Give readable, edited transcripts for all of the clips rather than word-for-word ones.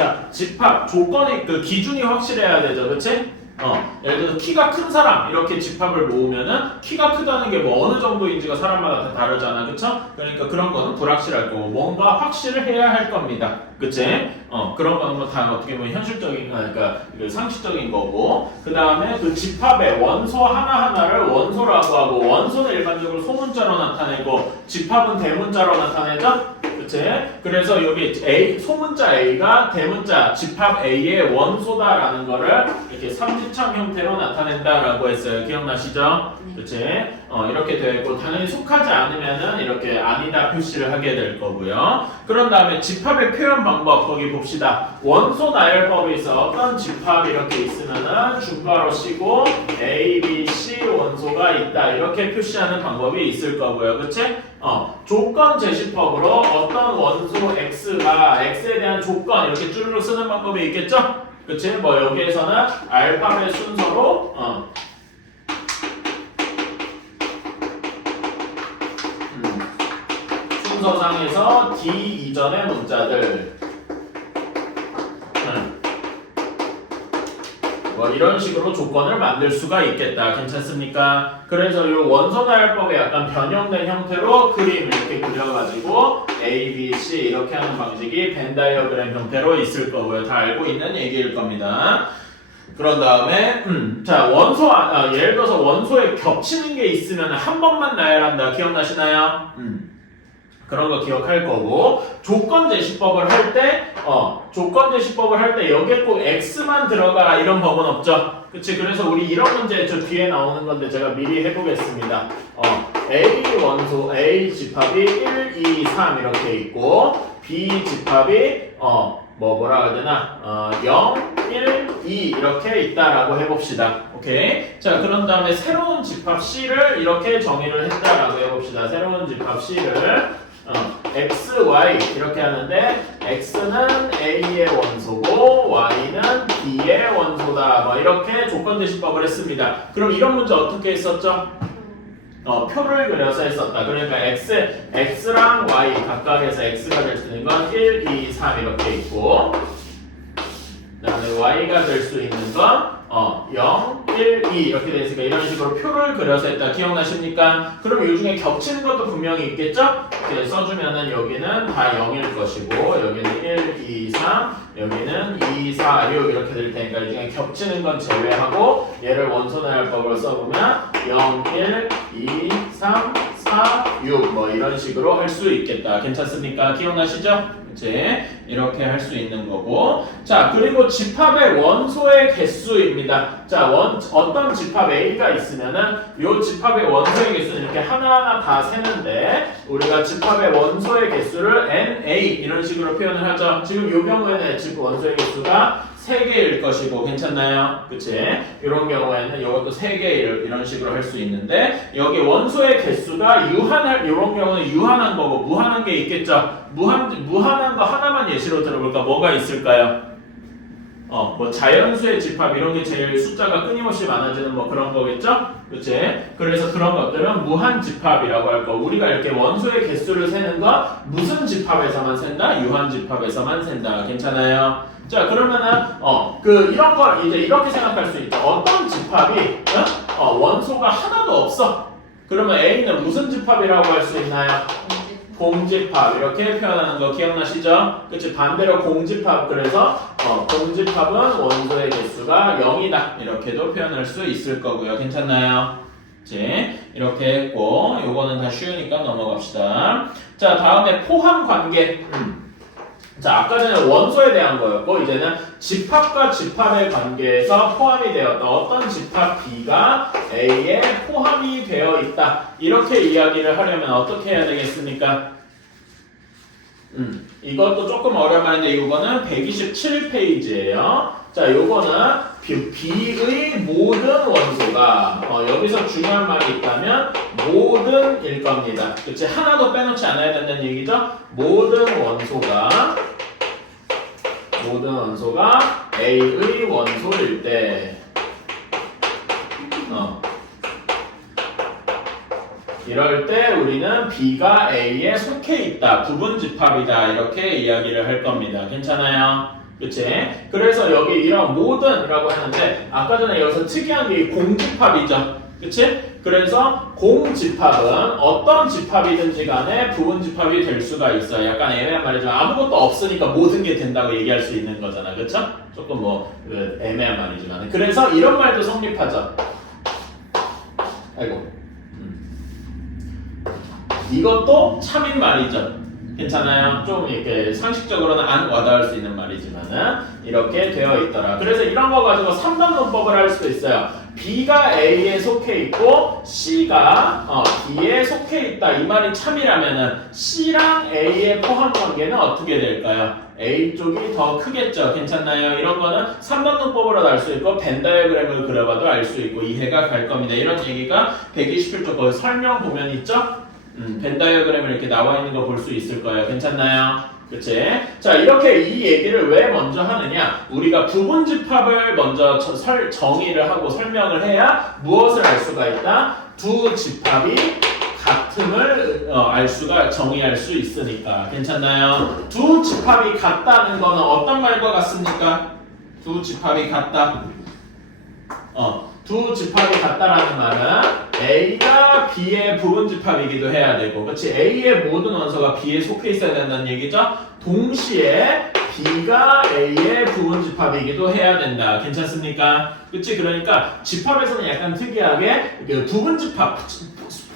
자, 집합 조건이 그 기준이 확실해야 되죠, 그렇지? 예를 들어서 키가 큰 사람 이렇게 집합을 모으면은 키가 크다는 게 뭐 어느 정도인지가 사람마다 다 다르잖아, 그쵸? 그러니까 그런 거는 불확실할 거고 뭔가 확실을 해야 할 겁니다, 그치? 그런 거는 뭐 다 어떻게 보면 현실적인 그러니까 그 상식적인 거고 그 다음에 그 집합의 원소 하나하나를 원소라고 하고 원소는 일반적으로 소문자로 나타내고 집합은 대문자로 나타내죠? 그치? 그래서 여기 A, 소문자 A가 대문자 집합 A의 원소다라는 거를 이렇게 삼지창 형태로 나타낸다라고 했어요. 기억나시죠? 그치? 이렇게 되어 있고 당연히 속하지 않으면은 이렇게 아니다 표시를 하게 될 거고요. 그런 다음에 집합의 표현 방법 거기 봅시다. 원소 나열법에 있어 어떤 집합 이렇게 있으면은 중괄호 씌고 A, B, C 원소가 있다 이렇게 표시하는 방법이 있을 거고요. 그치? 조건 제시법으로 어떤 원소 X가 X에 대한 조건 이렇게 쭈르륵 쓰는 방법이 있겠죠? 그치? 뭐 여기에서는 알파벳 순서로 순서상에서 D 이전의 문자들 뭐 이런 식으로 조건을 만들 수가 있겠다. 괜찮습니까? 그래서 이 원소나열법의 약간 변형된 형태로 그림 이렇게 그려가지고 A, B, C 이렇게 하는 방식이 벤 다이어그램 형태로 있을 거고요. 다 알고 있는 얘기일 겁니다. 그런 다음에 자 원소 예를 들어서 원소에 겹치는 게 있으면 한 번만 나열한다. 기억나시나요? 그런 거 기억할 거고 조건 제시법을 할 때 여기에 꼭 X만 들어가라 이런 법은 없죠. 그치? 그래서 우리 이런 문제 저 뒤에 나오는 건데 제가 미리 해보겠습니다. A 원소 A 집합이 1, 2, 3 이렇게 있고 B 집합이 뭐라 해야 되나 0, 1, 2 이렇게 있다라고 해봅시다. 오케이? 자 그런 다음에 새로운 집합 C를 이렇게 정의를 했다라고 해봅시다. 새로운 집합 C를 X, Y 이렇게 하는데 X는 A의 원소고 Y는 B의 원소다. 뭐 이렇게 조건 제시법을 했습니다. 그럼 이런 문제 어떻게 했었죠? 표를 그려서 했었다. 그러니까 X랑 Y 각각에서 X가 될 수 있는 건 1, 2, 3 이렇게 있고 그 다음에 Y가 될 수 있는 건 0, 1, 2 이렇게 돼 있으니까 이런 식으로 표를 그려서 했다. 기억나십니까? 그럼 이 중에 겹치는 것도 분명히 있겠죠? 이렇게 써주면은 여기는 다 0일 것이고 여기는 1, 2, 3 여기는 2, 4, 6 이렇게 될 테니까 이 중에 겹치는 건 제외하고 얘를 원소나열법으로 써보면 0, 1, 2, 3, 4, 6 뭐 이런 식으로 할 수 있겠다. 괜찮습니까? 기억나시죠? 이제 이렇게 할 수 있는 거고 자 그리고 집합의 원소의 개수입니다. 자 어떤 집합 A가 있으면은 이 집합의 원소의 개수는 이렇게 하나하나 다 세는데 우리가 집합의 원소의 개수를 NA 이런 식으로 표현을 하죠. 지금 이 경우에는 집합 원소의 개수가 3개일 것이고 괜찮나요? 그치? 이런 경우에는 이것도 3개 이런 식으로 할 수 있는데 여기 원소의 개수가 이런 경우는 유한한 거고 무한한 게 있겠죠? 무한한 거 하나만 예시로 들어볼까? 뭐가 있을까요? 뭐 자연수의 집합 이런 게 제일 숫자가 끊임없이 많아지는 뭐 그런 거겠죠? 그치? 그래서 그런 것들은 무한 집합이라고 할 거. 우리가 이렇게 원소의 개수를 세는 건 무슨 집합에서만 센다? 유한 집합에서만 센다. 괜찮아요? 자 그러면은 이런 걸 이제 이렇게 생각할 수 있죠. 어떤 집합이 원소가 하나도 없어. 그러면 A는 무슨 집합이라고 할 수 있나요? 공집합 이렇게 표현하는 거 기억나시죠? 그치? 반대로 공집합 그래서 공집합은 원소의 개수가 0이다 이렇게도 표현할 수 있을 거고요. 괜찮나요? 그치? 이렇게 했고 요거는 다 쉬우니까 넘어갑시다. 자 다음에 포함 관계 자 아까 전에 원소에 대한 거였고 이제는 집합과 집합의 관계에서 포함이 되었다. 어떤 집합 B가 A에 포함이 되어 있다. 이렇게 이야기를 하려면 어떻게 해야 되겠습니까? 이것도 조금 어려운데 이거는 127페이지예요. 자 요거는 B의 모든 원소가 여기서 중요한 말이 있다면 모든일 겁니다. 그치? 하나도 빼놓지 않아야 된다는 얘기죠? 모든 원소가 A의 원소일 때 이럴 때 우리는 B가 A에 속해 있다. 부분 집합이다. 이렇게 이야기를 할 겁니다. 괜찮아요? 그치? 그래서 여기 이런 모든이라고 하는데 아까 전에 여기서 특이한 게 공집합이죠. 그치? 그래서 공집합은 어떤 집합이든지 간에 부분집합이 될 수가 있어요. 약간 애매한 말이지만 아무것도 없으니까 모든 게 된다고 얘기할 수 있는 거잖아. 그쵸? 조금 애매한 말이지만 그래서 이런 말도 성립하죠. 아이고 이것도 참인 말이죠. 괜찮아요? 좀 이렇게 상식적으로는 안 와닿을 수 있는 말이지만은 이렇게 되어 있더라. 그래서 이런 거 가지고 3단 문법을 할 수도 있어요. B가 A에 속해 있고 C가 B에 속해 있다. 이 말이 참이라면은 C랑 A의 포함 관계는 어떻게 될까요? A 쪽이 더 크겠죠. 괜찮나요? 이런 거는 3단 문법으로 알 수 있고 벤 다이어그램을 그려봐도 알 수 있고 이해가 갈 겁니다. 이런 얘기가 121쪽 거기 설명 보면 있죠? 벤 다이어그램을 이렇게 나와 있는 거 볼 수 있을 거예요. 괜찮나요? 그치? 자, 이렇게 이 얘기를 왜 먼저 하느냐? 우리가 부분집합을 먼저 정의를 하고 설명을 해야 무엇을 알 수가 있다? 두 집합이 같음을 정의할 수 있으니까. 괜찮나요? 두 집합이 같다는 거는 어떤 말과 같습니까? 두 집합이 같다. 두 집합이 같다라는 말은 A가 B의 부분집합이기도 해야 되고 그렇지? A의 모든 원소가 B에 속해 있어야 된다는 얘기죠? 동시에 B가 A의 부분집합이기도 해야 된다. 괜찮습니까? 그렇지? 그러니까 집합에서는 약간 특이하게 그 부분집합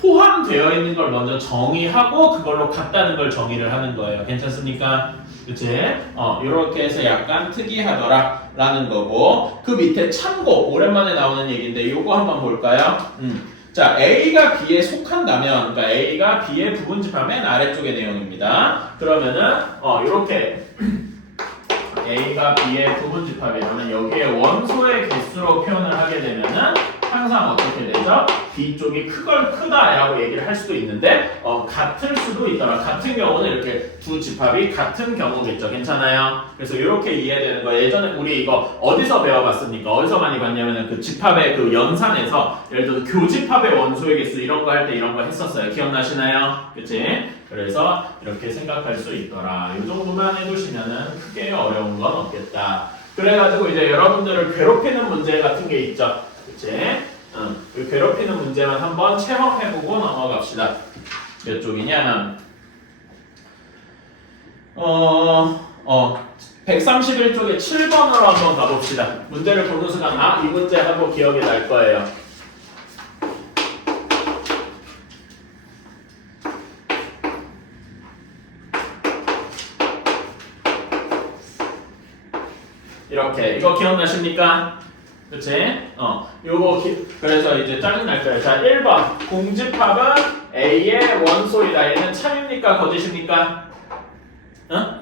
포함되어 있는 걸 먼저 정의하고 그걸로 같다는 걸 정의를 하는 거예요. 괜찮습니까? 그치? 요렇게 해서 약간 특이하더라 라는 거고 그 밑에 참고 오랜만에 나오는 얘기인데 요거 한번 볼까요? 자, A가 B에 속한다면 그러니까 A가 B의 부분집합 맨 아래쪽의 내용입니다. 그러면은 요렇게 A가 B의 부분집합이라면 여기에 원소의 개수로 표현을 하게 되면은 항상 어떻게 되죠? B 쪽이 크다라고 얘기를 할 수도 있는데 같을 수도 있더라. 같은 경우는 이렇게 두 집합이 같은 경우겠죠. 괜찮아요? 그래서 이렇게 이해되는 거예요. 예전에 우리 이거 어디서 배워봤습니까? 어디서 많이 봤냐면은 그 집합의 그 연산에서 예를 들어 교집합의 원소의 개수 이런 거 할 때 이런 거 했었어요. 기억나시나요? 그치? 그래서 이렇게 생각할 수 있더라. 이 정도만 해두시면은 크게 어려운 건 없겠다. 그래가지고 이제 여러분들을 괴롭히는 문제 같은 게 있죠. 그치? 그 괴롭히는 문제만 한번 체험해보고 넘어갑시다. 몇 쪽이냐? 131쪽에 7번으로 한번 가봅시다. 문제를 보는 순간 이 문제 하고 기억이 날 거예요. 이렇게 이거 기억나십니까? 그치? 그래서 이제 짜증날 거예요. 자, 1번. 공집합은 A의 원소이다. 얘는 참입니까? 거짓입니까?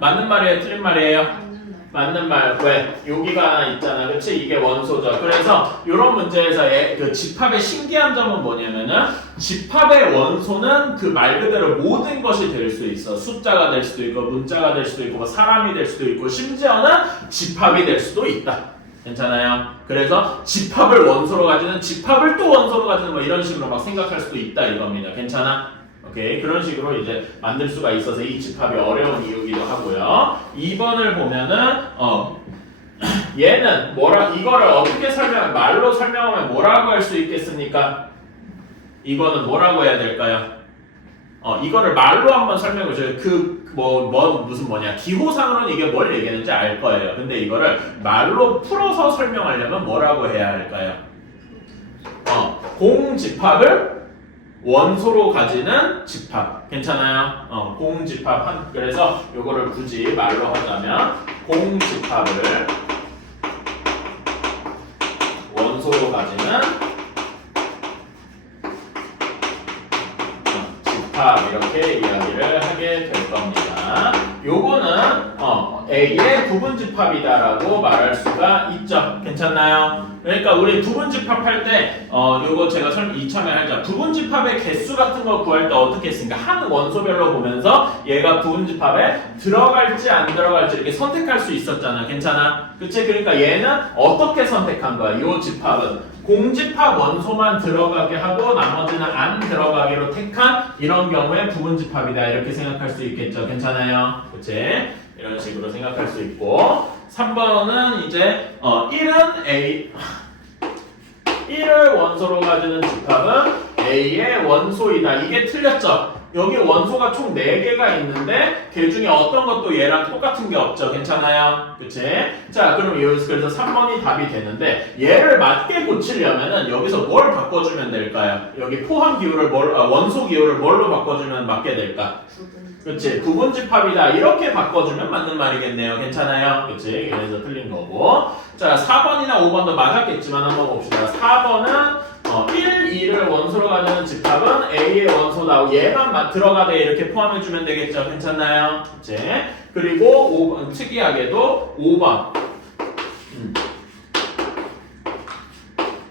맞는 말이에요? 틀린 말이에요? 맞는 말. 왜? 여기가 하나 있잖아. 그치? 이게 원소죠. 그래서 이런 문제에서 그 집합의 신기한 점은 뭐냐면은 집합의 원소는 그 말 그대로 모든 것이 될 수 있어. 숫자가 될 수도 있고 문자가 될 수도 있고 뭐 사람이 될 수도 있고 심지어는 집합이 될 수도 있다. 괜찮아요? 그래서 집합을 원소로 가지는 집합을 또 원소로 가지는 뭐 이런 식으로 막 생각할 수도 있다 이겁니다. 괜찮아? 오케이. 그런 식으로 이제 만들 수가 있어서 이 집합이 어려운 이유기도 하고요. 2번을 보면은 얘는 이거를 어떻게 말로 설명하면 뭐라고 할 수 있겠습니까? 이거는 뭐라고 해야 될까요? 이거를 말로 한번 설명해 줘요. 무슨 기호상으로는 이게 뭘 얘기하는지 알 거예요. 근데 이거를 말로 풀어서 설명하려면 뭐라고 해야 할까요? 공집합을 원소로 가지는 집합. 괜찮아요? 공집합. 그래서 요거를 굳이 말로 하자면 공집합을 원소로 가지는 집합 이렇게 이야기를 하게 될 겁니다. 요거는 A의 부분집합이다라고 말할 수가 있죠. 괜찮나요? 그러니까 우리 부분집합 할 때 요거 제가 이참에 하자. 부분집합의 개수 같은 거 구할 때 어떻게 했습니까? 한 원소별로 보면서 얘가 부분집합에 들어갈지 안 들어갈지 이렇게 선택할 수 있었잖아. 괜찮아? 그치? 그러니까 얘는 어떻게 선택한 거야? 요 집합은 공집합 원소만 들어가게 하고 나머지는 안 들어가기로 택한 이런 경우에 부분집합이다 이렇게 생각할 수 있겠죠. 괜찮아요? 그치? 이런 식으로 생각할 수 있고 3번은 이제 1을 원소로 가지는 집합은 A의 원소이다. 이게 틀렸죠? 여기 원소가 총 4개가 있는데 걔 중에 어떤 것도 얘랑 똑같은 게 없죠. 괜찮아요? 그치? 자, 그럼 그래서 3번이 답이 되는데 얘를 맞게 고치려면은 여기서 뭘 바꿔주면 될까요? 여기 포함 기호를 원소 기호를 뭘로 바꿔주면 맞게 될까? 그치? 부분집합이다. 이렇게 바꿔주면 맞는 말이겠네요. 괜찮아요? 그치? 그래서 틀린 거고. 자, 4번이나 5번도 맞았겠지만 한번 봅시다. 4번은 1, 2를 원소로 가지는 집합은 A의 원소다. 얘만 들어가되 이렇게 포함해주면 되겠죠. 괜찮나요? 그치? 그리고 5번, 특이하게도 5번.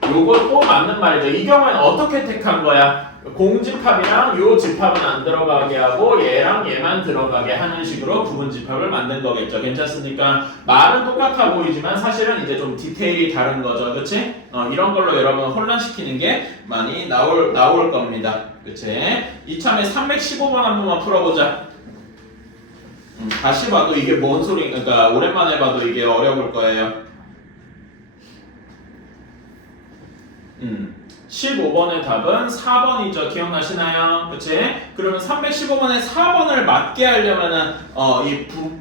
요것도 맞는 말이죠. 이 경우에는 어떻게 택한 거야? 공집합이랑 요 집합은 안 들어가게 하고 얘랑 얘만 들어가게 하는 식으로 부분집합을 만든 거겠죠. 괜찮습니까? 말은 똑같아 보이지만 사실은 이제 좀 디테일이 다른 거죠. 그치? 이런 걸로 여러분 혼란시키는 게 많이 나올 겁니다. 그치? 이참에 315번 한 번만 풀어보자. 다시 봐도 이게 뭔 소리, 그러니까 오랜만에 봐도 이게 어려울 거예요. 15번의 답은 4번이죠. 기억나시나요? 그치? 그러면 315번에 4번을 맞게 하려면은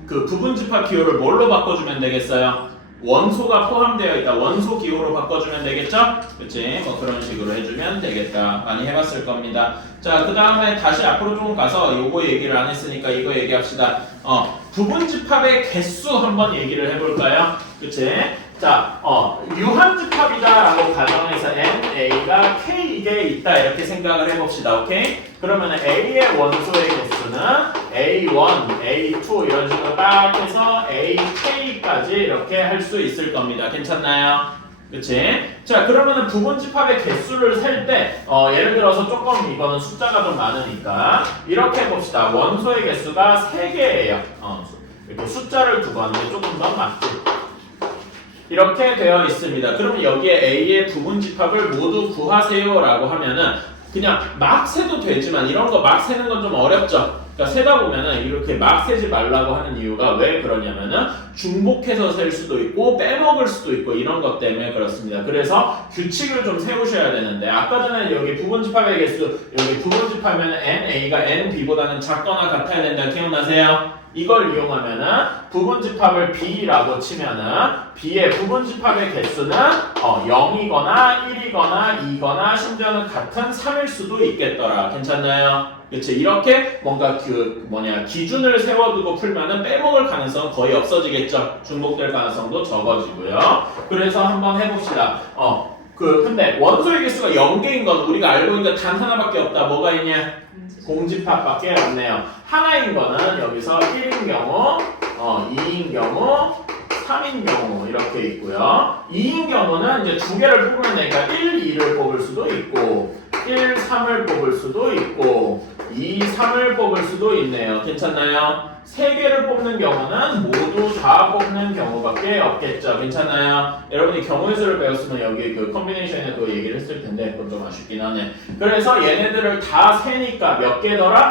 부분집합 기호를 뭘로 바꿔주면 되겠어요? 원소가 포함되어 있다. 원소 기호로 바꿔주면 되겠죠? 그치? 뭐 그런 식으로 해주면 되겠다. 많이 해봤을 겁니다. 자, 그 다음에 다시 앞으로 조금 가서 요거 얘기를 안 했으니까 이거 얘기합시다. 부분집합의 개수 한번 얘기를 해볼까요? 그치? 자, 유한집합이다라고 가정해서 NA가 K 이게 있다 이렇게 생각을 해봅시다. 오케이? 그러면 A의 원소의 개수는 A1, A2 이런 식으로 딱 해서 AK까지 이렇게 할 수 있을 겁니다. 괜찮나요? 그치? 자, 그러면은 부분집합의 개수를 셀 때, 예를 들어서 조금 이거는 숫자가 좀 많으니까, 이렇게 해봅시다. 원소의 개수가 3개예요. 이렇게 숫자를 두고 하는데 조금 더 맞지? 이렇게 되어 있습니다. 그러면 여기에 A의 부분집합을 모두 구하세요라고 하면은 그냥 막 세도 되지만 이런 거 막 세는 건 좀 어렵죠. 그러니까 세다 보면은 이렇게 막 세지 말라고 하는 이유가 왜 그러냐면은 중복해서 셀 수도 있고 빼먹을 수도 있고 이런 것 때문에 그렇습니다. 그래서 규칙을 좀 세우셔야 되는데 아까 전에 여기 부분집합의 개수 여기 부분집합이면 NA가 NB보다는 작거나 같아야 된다. 기억나세요? 이걸 이용하면은 부분집합을 B라고 치면은 B의 부분집합의 개수는 0이거나 1이거나 2거나 심지어는 같은 3일 수도 있겠더라. 괜찮나요? 그치? 이렇게 뭔가 기준을 세워두고 풀면은 빼먹을 가능성은 거의 없어지겠죠. 중복될 가능성도 적어지고요. 그래서 한번 해봅시다. 근데 원소의 개수가 0개인 건 우리가 알고 있는 게 단 하나밖에 없다. 뭐가 있냐? 공집합밖에 없네요. 하나인 거는 여기서 1인 경우, 2인 경우, 3인 경우 이렇게 있고요. 2인 경우는 이제 두 개를 뽑으면 되니까 1, 2를 뽑을 수도 있고 1, 3을 뽑을 수도 있고 2, 3을 뽑을 수도 있네요. 괜찮나요? 3개를 뽑는 경우는 모두 다 뽑는 경우밖에 없겠죠. 괜찮나요? 여러분이 경우의 수를 배웠으면 여기 그 컨비네이션에도 얘기를 했을 텐데 그건 좀 아쉽긴 하네. 그래서 얘네들을 다 세니까 몇 개더라?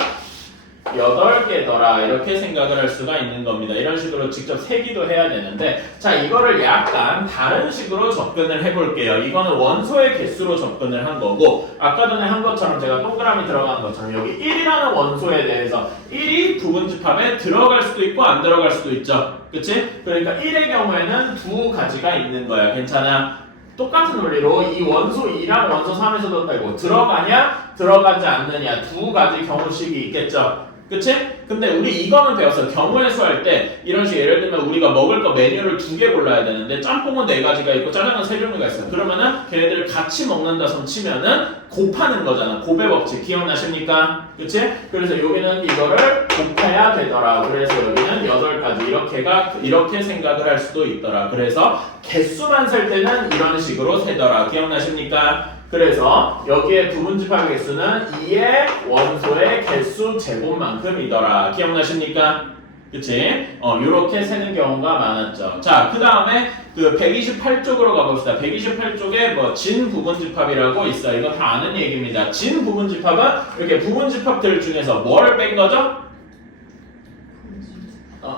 8개더라 이렇게 생각을 할 수가 있는 겁니다. 이런 식으로 직접 세기도 해야 되는데 자 이거를 약간 다른 식으로 접근을 해볼게요. 이거는 원소의 개수로 접근을 한 거고 아까 전에 한 것처럼 제가 동그라미 들어간 것처럼 여기 1이라는 원소에 대해서 1이 부분집합에 들어갈 수도 있고 안 들어갈 수도 있죠. 그치? 그러니까 1의 경우에는 두 가지가 있는 거야. 괜찮아? 똑같은 논리로 이 원소 2랑 원소 3에서도 빼고 들어가냐 들어가지 않느냐 두 가지 경우식이 있겠죠. 그치? 근데 우리 이거는 배웠어. 경우의 수 할 때 이런 식으로 예를 들면 우리가 먹을 거 메뉴를 2개 골라야 되는데 짬뽕은 4가지가 있고 짜장은 3종류가 있어. 그러면은 걔네들 같이 먹는다 손 치면은 곱하는 거잖아. 곱의 법칙 기억나십니까? 그치? 그래서 여기는 이거를 곱해야 되더라. 그래서 여기는 8가지 이렇게 생각을 할 수도 있더라. 그래서 개수만 셀 때는 이런 식으로 세더라. 기억나십니까? 그래서 여기에 부분집합의 개수는 2의 원소의 개수 제곱만큼이더라. 기억나십니까? 그치? 요렇게 세는 경우가 많았죠. 자, 그 다음에 그 128쪽으로 가봅시다. 128쪽에 뭐 진부분집합이라고 있어. 이거 다 아는 얘기입니다. 진부분집합은 이렇게 부분집합들 중에서 뭘 뺀 거죠?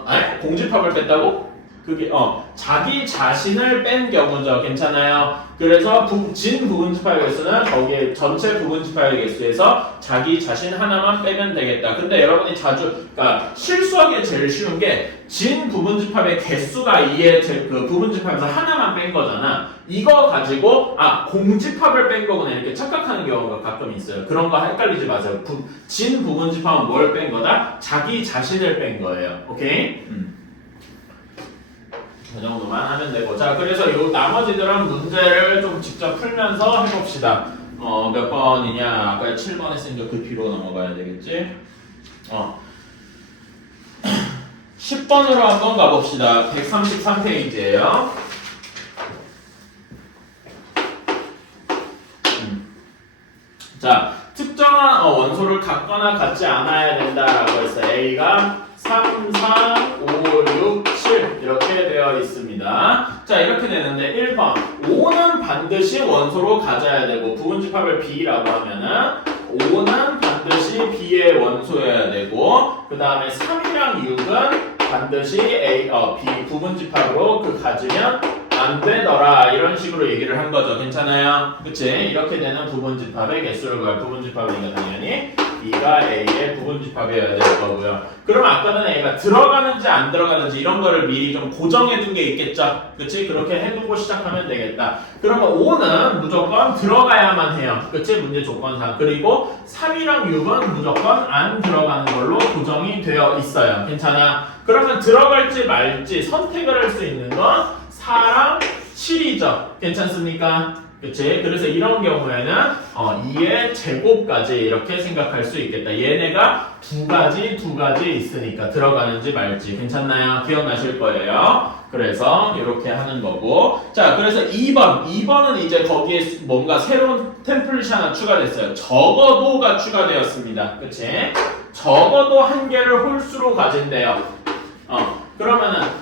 아니 공집합을 뺐다고? 그게 자기 자신을 뺀 경우죠. 괜찮아요. 그래서 진 부분집합의 개수는 거기에 전체 부분집합의 개수에서 자기 자신 하나만 빼면 되겠다. 근데 여러분이 그러니까 실수하기 제일 쉬운 게 진 부분집합의 개수가 그 부분집합에서 하나만 뺀 거잖아. 이거 가지고 공집합을 뺀 거구나 이렇게 착각하는 경우가 가끔 있어요. 그런 거 헷갈리지 마세요. 진 부분집합은 뭘 뺀 거다? 자기 자신을 뺀 거예요. 오케이? 그 정도만 하면 되고. 자, 그래서 요 나머지들은 문제를 좀 직접 풀면서 해봅시다. 몇 번이냐? 아까 7번 했으니까 그 뒤로 넘어가야 되겠지? 10번으로 한번 가봅시다. 133페이지예요. 자, 특정한 원소를 같거나 같지 않아야 된다라고 했어요. A가 3, 4, 5, 6, 7 이렇게 되어 있습니다. 자, 이렇게 되는데 1번 5는 반드시 원소로 가져야 되고 부분집합을 B라고 하면은 5는 반드시 B의 원소여야 되고 그 다음에 3이랑 6은 반드시 B 부분집합으로 가지면 안 되더라 이런 식으로 얘기를 한 거죠. 괜찮아요? 그치? 이렇게 되는 부분집합의 개수를 구할 부분집합이니까 당연히 B가 A의 부분집합이어야 될 거고요. 그럼 아까는 A가 들어가는지 안 들어가는지 이런 거를 미리 좀 고정해 둔 게 있겠죠? 그치? 그렇게 해두고 시작하면 되겠다. 그러면 5는 무조건 들어가야만 해요. 그치? 문제 조건상. 그리고 3이랑 6은 무조건 안 들어가는 걸로 고정이 되어 있어요. 괜찮아? 그러면 들어갈지 말지 선택을 할 수 있는 건 4랑 7이죠. 괜찮습니까? 그치? 그래서 이런 경우에는 2의 제곱까지 이렇게 생각할 수 있겠다. 얘네가 두 가지 있으니까 들어가는지 말지. 괜찮나요? 기억나실 거예요. 그래서 이렇게 하는 거고. 자, 그래서 2번은 이제 거기에 뭔가 새로운 템플릿이 하나 추가됐어요. 적어도가 추가되었습니다. 그치? 적어도 한 개를 홀수로 가진대요. 그러면은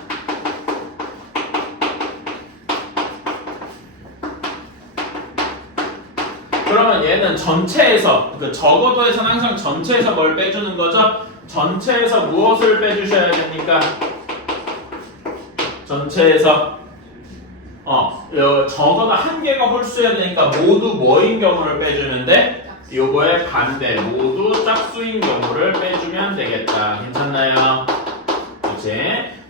그러면 얘는 전체에서 적어도에서는 항상 전체에서 뭘 빼주는 거죠? 전체에서 무엇을 빼주셔야 됩니까? 전체에서 적어도 한 개가 홀수여야 되니까 모두 뭐인 경우를 빼주면 돼? 요거의 반대 모두 짝수인 경우를 빼주면 되겠다. 괜찮나요? 그치?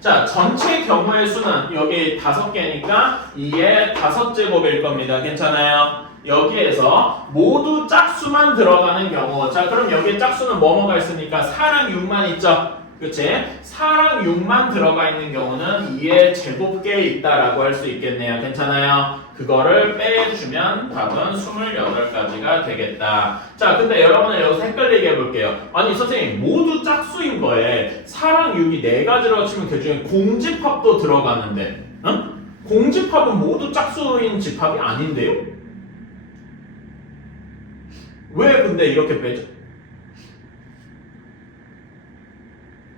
자, 전체 경우의 수는 여기 5개니까 2의 5제곱일 겁니다. 괜찮아요? 여기에서 모두 짝수만 들어가는 경우. 자, 그럼 여기에 짝수는 뭐뭐가 있습니까? 4랑 6만 있죠? 그치? 4랑 6만 들어가 있는 경우는 2의 제곱계에 있다라고 할 수 있겠네요. 괜찮아요? 그거를 빼주면 답은 28가지가 되겠다. 자, 근데 여러분은 여기서 헷갈리게 해볼게요. 아니, 선생님, 모두 짝수인 거에 4랑 6이 4가지라고 치면 그 중에 공집합도 들어가는데, 응? 공집합은 모두 짝수인 집합이 아닌데요? 왜 근데 이렇게 빼죠?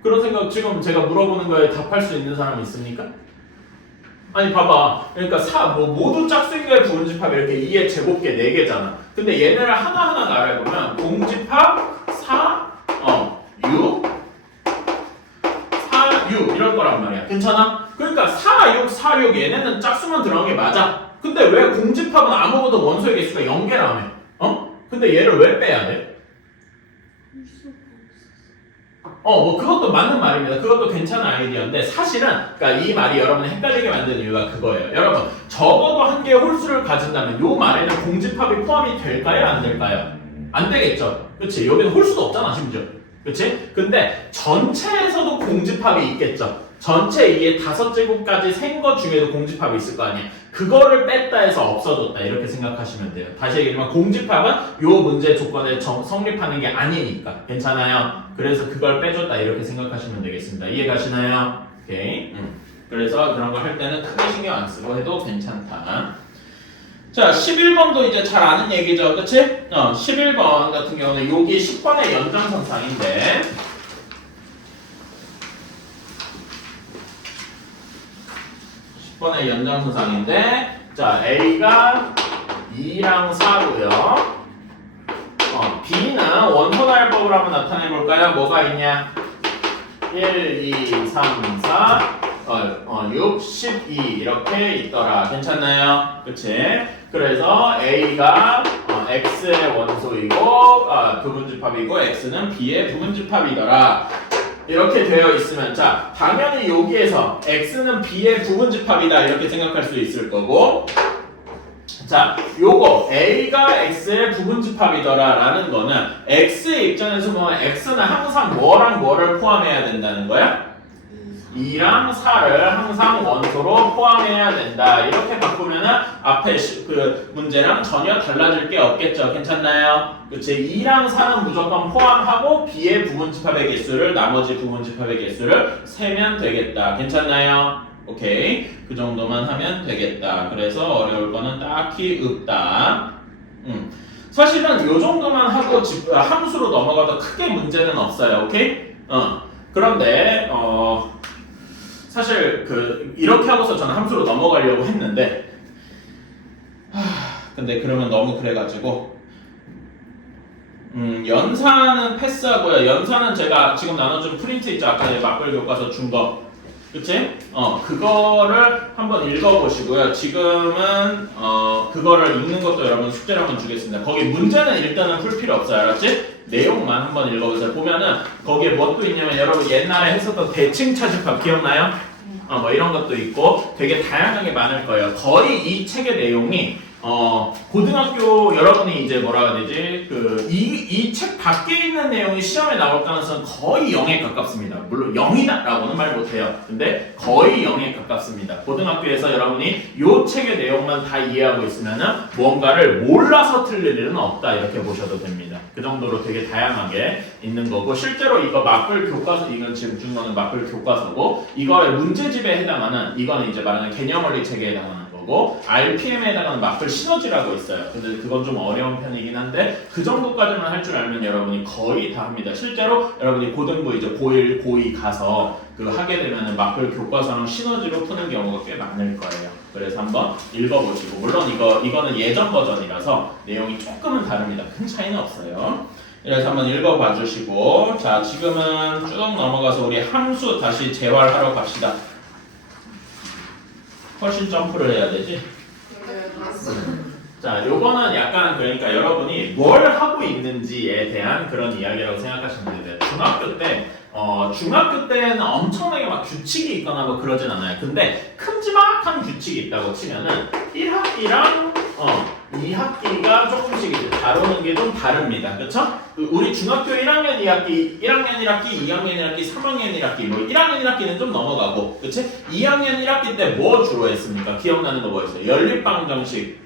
그런 생각 지금 제가 물어보는 거에 답할 수 있는 사람 있습니까? 아니 봐봐. 그러니까 모두 짝수인 거에 부분집합이 이렇게 2의 제곱계 4개잖아. 근데 얘네를 하나하나 나열해보면 공집합 4, 6, 4, 6 이럴 거란 말이야. 괜찮아? 그러니까 4, 6, 4, 6 얘네는 짝수만 들어간 게 맞아. 근데 왜 공집합은 아무것도 원소의 개수가 0개라며? 근데 얘를 왜 빼야 돼? 뭐 그것도 맞는 말입니다. 그것도 괜찮은 아이디어인데 사실은 그러니까 이 말이 여러분을 헷갈리게 만드는 이유가 그거예요. 여러분 적어도 한 개의 홀수를 가진다면 이 말에는 공집합이 포함이 될까요? 안 될까요? 안 되겠죠. 그치? 여기는 홀수도 없잖아 심지어. 그치? 근데 전체에서도 공집합이 있겠죠. 전체 2의 5제곱까지 센 것 중에도 공집합이 있을 거 아니에요. 그거를 뺐다 해서 없어졌다 이렇게 생각하시면 돼요. 다시 얘기하면 공집합은 요 문제 조건에 성립하는 게 아니니까. 괜찮아요? 그래서 그걸 빼줬다 이렇게 생각하시면 되겠습니다. 이해가시나요? 오케이. 그래서 그런 거 할 때는 크게 신경 안 쓰고 해도 괜찮다. 자, 11번도 이제 잘 아는 얘기죠. 그치? 11번 같은 경우는 여기 10번의 연장선상인데 10번의 연장선상인데 자, A가 2랑 4고요. B는 원소날법을 한번 나타내볼까요? 뭐가 있냐? 1, 2, 3, 4, 6, 12 이렇게 있더라. 괜찮나요? 그치? 그래서 A가 X의 원소이고 부분집합이고 X는 B의 부분집합이더라. 이렇게 되어 있으면 자 당연히 여기에서 X는 B의 부분집합이다 이렇게 생각할 수 있을 거고 자 요거 A가 X의 부분집합이더라 라는 거는 X의 입장에서 보면 X는 항상 뭐랑 뭐를 포함해야 된다는 거야? 2랑 4를 항상 원소로 포함해야 된다. 이렇게 바꾸면은 앞에 그 문제랑 전혀 달라질 게 없겠죠. 괜찮나요? 그치? 2랑 4는 무조건 포함하고 B의 부분집합의 개수를 나머지 부분집합의 개수를 세면 되겠다. 괜찮나요? 오케이. 그 정도만 하면 되겠다. 그래서 어려울 거는 딱히 없다. 사실은 요 정도만 하고 함수로 넘어가도 크게 문제는 없어요. 오케이? 그런데 사실 이렇게 하고서 저는 함수로 넘어가려고 했는데 근데 그러면 너무 그래가지고 연산은 패스하고요. 연산은 제가 지금 나눠준 프린트 있죠. 아까 맞벌 교과서 준 거. 그치? 그거를 한번 읽어보시고요. 지금은 그거를 읽는 것도 여러분 숙제를 한번 주겠습니다. 거기 문제는 일단은 풀 필요 없어요. 알았지? 내용만 한번 읽어보세요. 보면은 거기에 뭣도 있냐면 여러분 옛날에 했었던 대칭 차집합 기억나요? 뭐 이런 것도 있고 되게 다양하게 많을 거예요. 거의 이 책의 내용이 고등학교 여러분이 이제 뭐라 해야 되지? 이 책 밖에 있는 내용이 시험에 나올 가능성은 거의 0에 가깝습니다. 물론 0이다라고는 말 못해요. 근데 거의 0에 가깝습니다. 고등학교에서 여러분이 이 책의 내용만 다 이해하고 있으면은 뭔가를 몰라서 틀릴 일은 없다 이렇게 보셔도 됩니다. 그 정도로 되게 다양하게 있는 거고 실제로 이거 맞벌 교과서 이건 지금 준 거는 맞벌 교과서고 이거의 문제집에 해당하는 이거는 이제 말하는 개념원리 책에 해당하는 거고 RPM에 해당하는 맞벌 시너지라고 있어요. 근데 그건 좀 어려운 편이긴 한데 그 정도까지만 할 줄 알면 여러분이 거의 다 합니다. 실제로 여러분이 고등부 이제 고1, 고2 가서 하게 되면은 맞벌 교과서랑 시너지로 푸는 경우가 꽤 많을 거예요. 그래서 한번 읽어보시고 물론 이거는 예전 버전이라서 내용이 조금은 다릅니다. 큰 차이는 없어요. 그래서 한번 읽어봐 주시고 자 지금은 쭉 넘어가서 우리 함수 다시 재활하러 갑시다. 훨씬 점프를 해야 되지? 자, 요거는 약간 그러니까 여러분이 뭘 하고 있는지에 대한 그런 이야기라고 생각하시면 돼요. 중학교 때는 엄청나게 막 규칙이 있거나 뭐 그러진 않아요. 근데 큼지막한 규칙이 있다고 치면은 1학기랑 2학기가 조금씩 이제 다루는 게 좀 다릅니다. 그쵸? 우리 중학교 1학년 2학기, 1학년 1학기, 2학년 1학기, 3학년 1학기, 뭐 1학년 1학기는 좀 넘어가고, 그치? 2학년 1학기 때 뭐 주로 했습니까? 기억나는 거 뭐였어요? 연립방정식,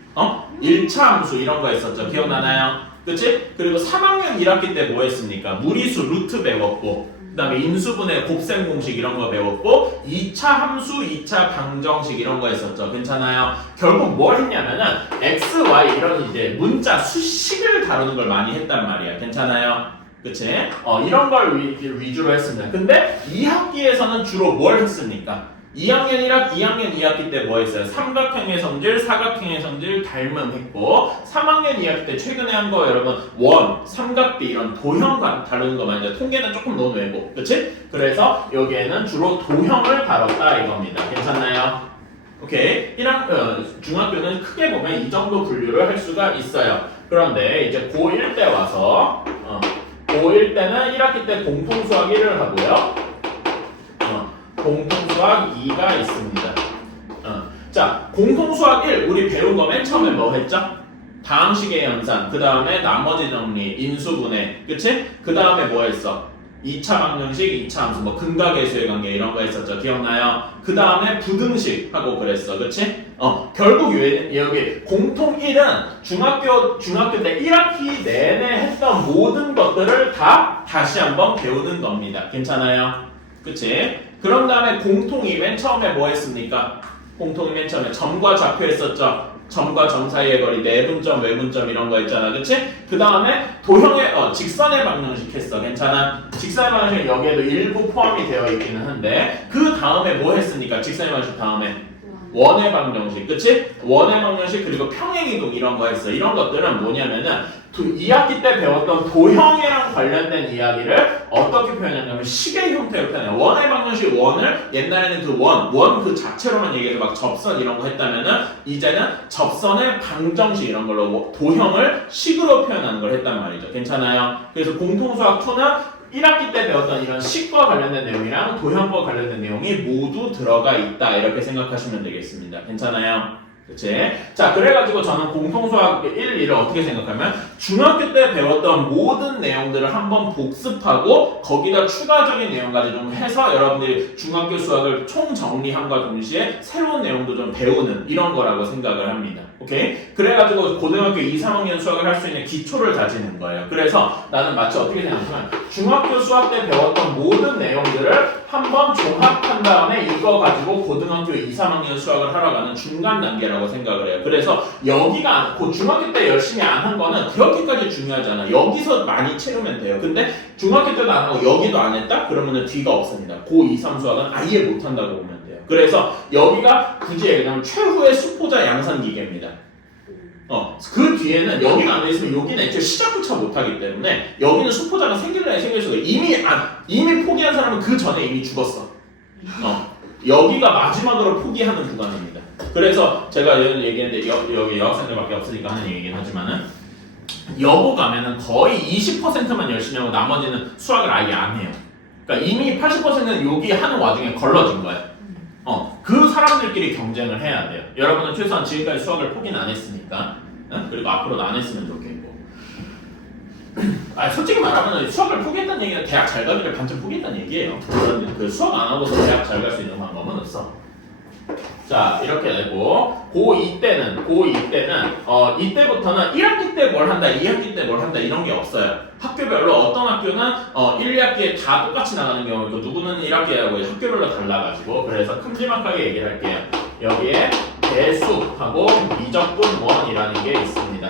1차 함수 이런 거 했었죠. 기억나나요? 그치? 그리고 3학년 1학기 때 뭐 했습니까? 무리수 루트 배웠고, 그 다음에 인수분해 곱셈 공식 이런 거 배웠고 2차 함수, 2차 방정식 이런 거 했었죠. 괜찮아요? 결국 뭘 했냐면은 x, y 이런 이제 문자 수식을 다루는 걸 많이 했단 말이야. 괜찮아요? 그치? 이런 걸 위주로 했습니다. 근데 2학기에서는 주로 뭘 했습니까? 2학년 2학기 때 뭐 했어요? 삼각형의 성질, 사각형의 성질, 닮음 했고 3학년 2학기 때 최근에 한 거 여러분 원, 삼각비 이런 도형 다루는 거 많이 했죠. 통계는 조금 논외고 그치? 그래서 여기에는 주로 도형을 다뤘다 이겁니다. 괜찮나요? 오케이. 중학교는 크게 보면 이 정도 분류를 할 수가 있어요. 그런데 이제 고1 때 와서 고1 때는 1학기 때 공통수학 1을 하고요. 공통수학 2가 있습니다. 자, 공통수학 1 우리 배운 거 맨 처음에 뭐 했죠? 다항식의 연산, 그 다음에 나머지 정리, 인수분해, 그치? 그 다음에 뭐 했어? 2차 방정식, 2차 함수, 뭐 근각계수의 관계 이런 거 했었죠. 기억나요? 그 다음에 부등식 하고 그랬어. 그치? 결국 여기 공통 1은 중학교 때 1학기 내내 했던 모든 것들을 다 다시 한번 배우는 겁니다. 괜찮아요? 그치? 그런 다음에 공통이 맨 처음에 뭐 했습니까? 공통이 맨 처음에 점과 좌표 했었죠. 점과 점 사이의 거리, 내분점, 외분점 이런 거 있잖아. 그치? 그 다음에 도형의, 직선의 방정식 했어. 괜찮아? 직선의 방정식 여기에도 일부 포함이 되어 있기는 한데 그 다음에 뭐 했습니까? 직선의 방정식 다음에 원의 방정식, 그치? 원의 방정식 그리고 평행이동 이런 거 했어. 이런 것들은 뭐냐면은 2학기 때 배웠던 도형이랑 관련된 이야기를 어떻게 표현하냐면 식의 형태로 표현해요. 원의 방정식 원을 옛날에는 그 원 그 자체로만 얘기해서 막 접선 이런 거 했다면은 이제는 접선의 방정식 이런 걸로 도형을 식으로 표현하는 걸 했단 말이죠. 괜찮아요? 그래서 공통수학 2는 1학기 때 배웠던 이런 식과 관련된 내용이랑 도형과 관련된 내용이 모두 들어가 있다. 이렇게 생각하시면 되겠습니다. 괜찮아요? 그치? 자, 그래가지고 저는 공통수학 1, 2를 어떻게 생각하면 중학교 때 배웠던 모든 내용들을 한번 복습하고 거기다 추가적인 내용까지 좀 해서 여러분들이 중학교 수학을 총정리함과 동시에 새로운 내용도 좀 배우는 이런 거라고 생각을 합니다. 오케이? 그래가지고 고등학교 2, 3학년 수학을 할 수 있는 기초를 다지는 거예요. 그래서 나는 마치 어떻게 생각하면 중학교 수학 때 배웠던 모든 내용들을 한번 종합한 다음에 이거 가지고 고등학교 2, 3학년 수학을 하러 가는 중간 단계라고 생각을 해요. 그래서 여기가 중학교 때 열심히 안 한 거는 그렇게까지 중요하지 않아. 여기서 많이 채우면 돼요. 근데 중학교 때도 안 하고 여기도 안 했다? 그러면 뒤가 없습니다. 고 2, 3 수학은 아예 못한다고 보면 돼요. 그래서 여기가 굳이 얘기하면 최후의 수포자 양산기계입니다. 그 뒤에는 여기가 안 돼 있으면 여기는 애초에 시작조차 못하기 때문에 여기는 수포자가 생길래 생길 수가 이미 포기한 사람은 그 전에 이미 죽었어. 여기가 마지막으로 포기하는 구간입니다. 그래서 제가 얘기했는데 여기 여학생들밖에 없으니까 하는 얘기긴 하지만은 여고 가면은 거의 20%만 열심히 하고 나머지는 수학을 아예 안 해요. 그러니까 이미 80%는 여기 하는 와중에 걸러진 거예요. 그 사람들끼리 경쟁을 해야 돼요. 여러분은 최소한 지금까지 수학을 포기는 안 했으니까, 그리고 앞으로도 안 했으면 좋겠고. 솔직히 말하면 수학을 포기했다는 얘기는 대학 잘 가기를 반쯤 포기했다는 얘기예요. 그런데 그 수학 안 하고서 대학 잘 갈 수 있는 방법은 없어. 자, 이렇게 되고 고2 때는 이때부터는 1학기 때 뭘 한다, 2학기 때 뭘 한다 이런 게 없어요. 학교별로 어떤 학교는 1, 2학기에 다 똑같이 나가는 경우 있고 누구는 1학기하고 학교별로 달라가지고 그래서 큼지막하게 얘기를 할게요. 여기에 배수하고 미적분원이라는 게 있습니다.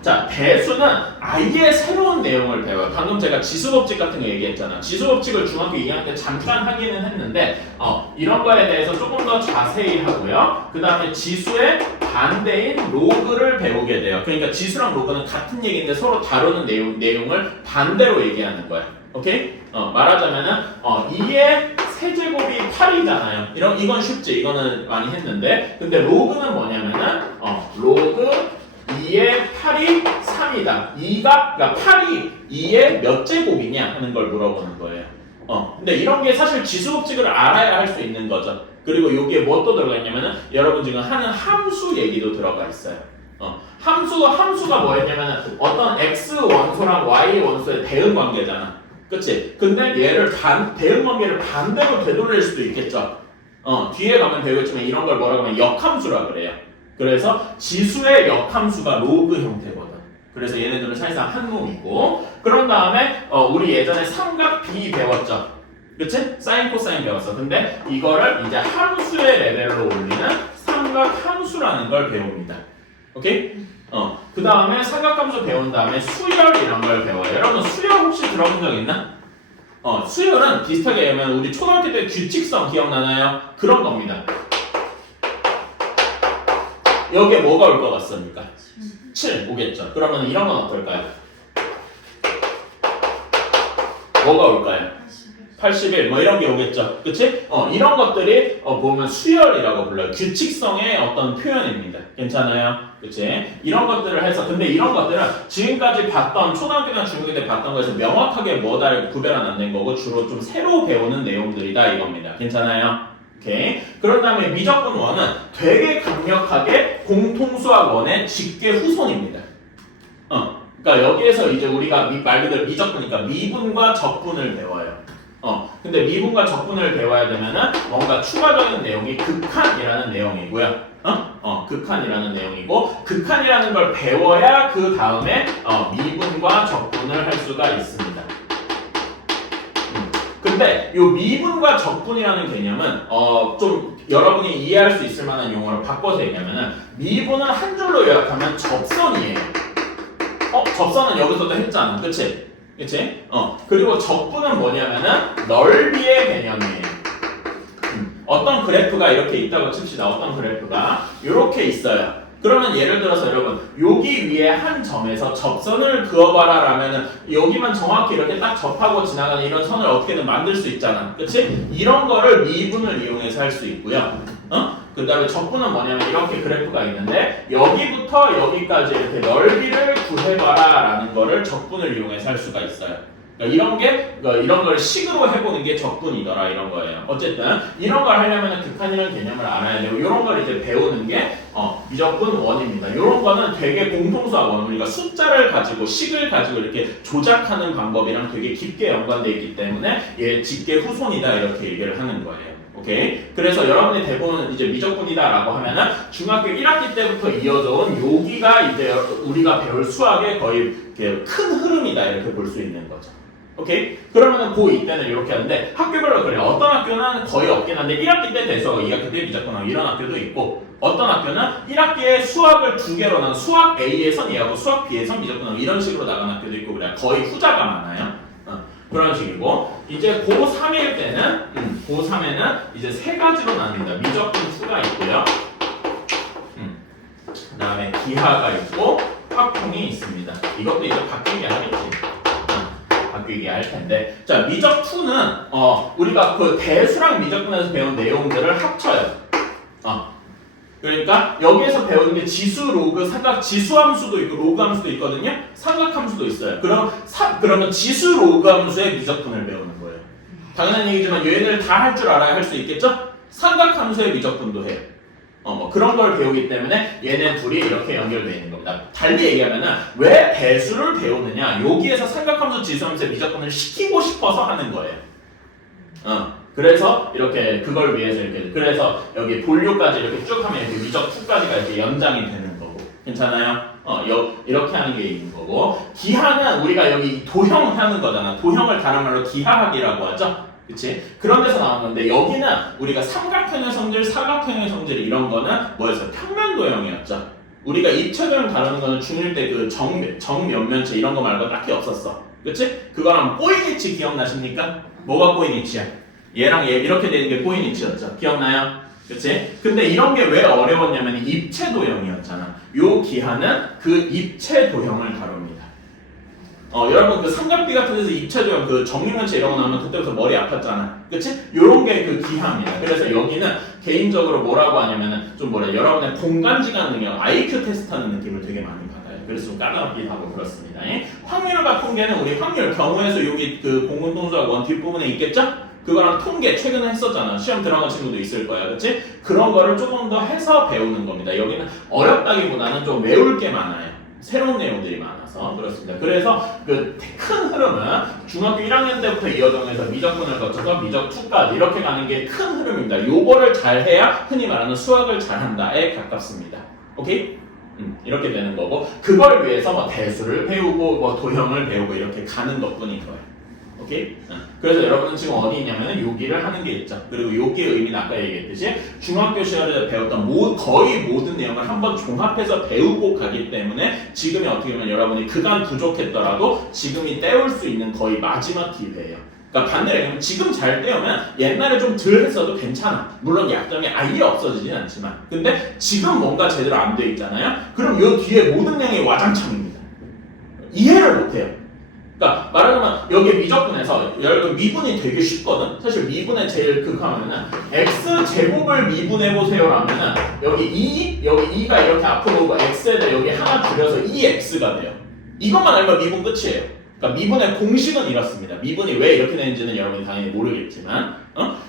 자, 배수는 아예 새로운 내용을 배워요. 방금 제가 지수법칙 같은 거 얘기했잖아. 지수법칙을 중학교 2학년 때 잠깐 하기는 했는데 이런 거에 대해서 조금 더 자세히 하고요. 그 다음에 지수의 반대인 로그를 배우게 돼요. 그러니까 지수랑 로그는 같은 얘기인데 서로 다루는 내용을 반대로 얘기하는 거야. 오케이? 말하자면은 2의 세제곱이 8이잖아요. 이건 쉽지. 이거는 많이 했는데 근데 로그는 뭐냐면은 로그 2의 8이 3이다. 2가, 그러니까 8이 2의 몇 제곱이냐 하는 걸 물어보는 거예요. 근데 이런 게 사실 지수법칙을 알아야 할 수 있는 거죠. 그리고 여기에 뭐 또 들어가 있냐면은 여러분 지금 하는 함수 얘기도 들어가 있어요. 함수가 뭐였냐면은 어떤 x 원소랑 y 원소의 대응 관계잖아. 그치? 근데 얘를 대응 관계를 반대로 되돌릴 수도 있겠죠. 뒤에 가면 되겠지만 이런 걸 뭐라고 하면 역함수라 그래요. 그래서 지수의 역함수가 로그 형태거든. 그래서 얘네들은 사실상 한 놈이고 그런 다음에 우리 예전에 삼각 B 배웠죠. 그치? 사인 코사인 배웠어. 근데 이거를 이제 함수의 레벨로 올리는 삼각 함수라는 걸 배웁니다. 오케이? 그 다음에 삼각함수 배운 다음에 수열 이런 걸 배워요. 여러분 수열 혹시 들어본 적 있나? 수열은 비슷하게 하면 우리 초등학교 때 규칙성 기억나나요? 그런 겁니다. 여기에 뭐가 올 것 같습니까? 7 오겠죠. 그러면 이런 건 어떨까요? 뭐가 올까요? 81 뭐 이런 게 오겠죠. 그치? 이런 것들이 보면 수열이라고 불러요. 규칙성의 어떤 표현입니다. 괜찮아요? 그치? 이런 것들을 해서 근데 이런 것들은 지금까지 봤던 초등학교나 중학교 때 봤던 거에서 명확하게 뭐다를 구별은 안 된 거고 주로 좀 새로 배우는 내용들이다 이겁니다. 괜찮아요? 오케이. 그런 다음에 미적분원은 되게 강력하게 공통수학원의 직계 후손입니다. 그러니까 여기에서 이제 우리가 말 그대로 미적분이니까 미분과 적분을 배워요. 근데 미분과 적분을 배워야 되면은 뭔가 추가적인 내용이 극한이라는 내용이고요. 극한이라는 내용이고 극한이라는 걸 배워야 그 다음에 미분과 적분을 할 수가 있습니다. 근데 이 미분과 적분이라는 개념은 좀 여러분이 이해할 수 있을 만한 용어로 바꿔서 얘기하면은 미분은 한 줄로 요약하면 접선이에요. 접선은 여기서도 했잖아, 그치? 그치? 그리고 적분은 뭐냐면은 넓이의 개념이에요. 어떤 그래프가 이렇게 있다고 칩시다. 어떤 그래프가 이렇게 있어요. 그러면 예를 들어서 여러분 여기 위에 한 점에서 접선을 그어봐라 라면은 여기만 정확히 이렇게 딱 접하고 지나가는 이런 선을 어떻게든 만들 수 있잖아. 그치? 이런 거를 미분을 이용해서 할 수 있고요. 그 다음에 적분은 뭐냐면 이렇게 그래프가 있는데 여기부터 여기까지 이렇게 넓이를 구해봐라 라는 거를 적분을 이용해서 할 수가 있어요. 이런 걸 식으로 해보는 게 적분이더라 이런 거예요. 어쨌든 이런 걸 하려면 극한이라는 개념을 알아야 되고 이런 걸 이제 배우는 게 미적분 원입니다. 이런 거는 되게 공통수학 원 우리가 숫자를 가지고 식을 가지고 이렇게 조작하는 방법이랑 되게 깊게 연관되어 있기 때문에 얘 직계 후손이다 이렇게 얘기를 하는 거예요. 오케이. 그래서 여러분이 대부분 이제 미적분이다라고 하면은 중학교 1학기 때부터 이어져 온 여기가 이제 우리가 배울 수학의 거의 큰 흐름이다 이렇게 볼 수 있는 거죠. 오케이? 그러면은 고2 때는 이렇게 하는데 학교별로 그래요. 어떤 학교는 거의 없긴 한데 1학기 때 돼서 2학기 때 미적분하고 이런 학교도 있고 어떤 학교는 1학기에 수학을 두 개로 나눈 수학 A에선 얘하고 수학 B에선 미적분하고 이런 식으로 나가는 학교도 있고 그래요. 거의 후자가 많아요. 그런 식이고 이제 고3일 때는 고3에는 이제 세 가지로 나뉩니다. 미적분 2가 있고요. 그 다음에 기하가 있고 확통이 있습니다. 이것도 이제 바뀌게 하겠지. 바뀌게 할 텐데 자 미적 2는 우리가 그 대수랑 미적분에서 배운 내용들을 합쳐요. 그러니까 여기에서 배우는 게 지수, 로그, 삼각, 지수함수도 있고 로그 함수도 있거든요. 삼각함수도 있어요. 그러면 지수, 로그 함수의 미적분을 배우는 거예요. 당연한 얘기지만 얘네를 다 할 줄 알아야 할 수 있겠죠? 삼각함수의 미적분도 해요. 그런 걸 배우기 때문에 얘네 둘이 이렇게 연결되어 있는 겁니다. 달리 얘기하면은 왜 배수를 배우느냐? 여기에서 삼각함수, 지수함수의 미적분을 시키고 싶어서 하는 거예요. 그래서 이렇게 그걸 위해서 이렇게 그래서 여기 본료까지 이렇게 쭉 하면 이렇게 미적 2까지가 이렇게 연장이 되는 거고 괜찮아요? 이렇게 하는 게 있는 거고 기하는 우리가 여기 도형하는 거잖아. 도형을 다른 말로 기하학이라고 하죠. 그치? 그런 데서 나온 건데 여기는 우리가 삼각형의 성질, 사각형의 성질 이런 거는 뭐였어요? 평면 도형이었죠. 우리가 입체도형 다루는 거는 중1 때 그 정면면체 이런 거 말고 딱히 없었어. 그치? 그거랑 꼬이니치 기억나십니까? 뭐가 꼬이니치야? 얘랑 얘 이렇게 되는 게 꼬이니치였죠. 기억나요? 그치? 근데 이런 게 왜 어려웠냐면 입체 도형이었잖아. 요 기하는 그 입체 도형을 다룹니다. 여러분 그 삼각비 같은 데서 입체 도형 그 정육면체 이런 거 나오면 그때부터 머리 아팠잖아. 그치? 요런 게 그 기하입니다. 그래서 여기는 개인적으로 뭐라고 하냐면은 좀 여러분의 공간지각 능력 IQ 테스트 하는 느낌을 되게 많이 받아요. 그래서 좀 까다롭기도 하고 그렇습니다. 확률과 통계는 우리 확률 경우에서 여기 그 공군동수학 원 뒷부분에 있겠죠? 그거랑 통계 최근에 했었잖아. 시험 들어간 친구도 있을 거야. 그치? 그런 거를 조금 더 해서 배우는 겁니다. 여기는 어렵다기보다는 좀 외울 게 많아요. 새로운 내용들이 많아서 그렇습니다. 그래서 그 큰 흐름은 중학교 1학년 때부터 이어져서 미적분을 거쳐서 미적 2까지 이렇게 가는 게 큰 흐름입니다. 요거를 잘 해야 흔히 말하는 수학을 잘한다에 가깝습니다. 오케이? 이렇게 되는 거고 그걸 위해서 뭐 대수를 배우고 뭐 도형을 배우고 이렇게 가는 것뿐인 거예요. 오케이? 그래서 여러분은 지금 어디 있냐면 여기를 하는 게 있죠. 그리고 여기의 의미는 아까 얘기했듯이 중학교 시절에 배웠던 거의 모든 내용을 한번 종합해서 배우고 가기 때문에 지금이 어떻게 보면 여러분이 그간 부족했더라도 지금이 때울 수 있는 거의 마지막 기회예요. 그러니까 반대로 얘기하면 지금 잘 때우면 옛날에 좀 덜 했어도 괜찮아. 물론 약점이 아예 없어지진 않지만 근데 지금 뭔가 제대로 안 돼 있잖아요. 그럼 요 뒤에 모든 내용이 와장창입니다. 이해를 못해요. 그러니까 말하자면 여기 미적분에서 여러분 미분이 되게 쉽거든. 사실 미분의 제일 극하면은 x 제곱을 미분해 보세요라면은 여기 2가 이렇게 앞으로 오고 x에다 여기 하나 줄여서 2x가 돼요. 이것만 알면 미분 끝이에요. 그러니까 미분의 공식은 이렇습니다. 미분이 왜 이렇게 되는지는 여러분이 당연히 모르겠지만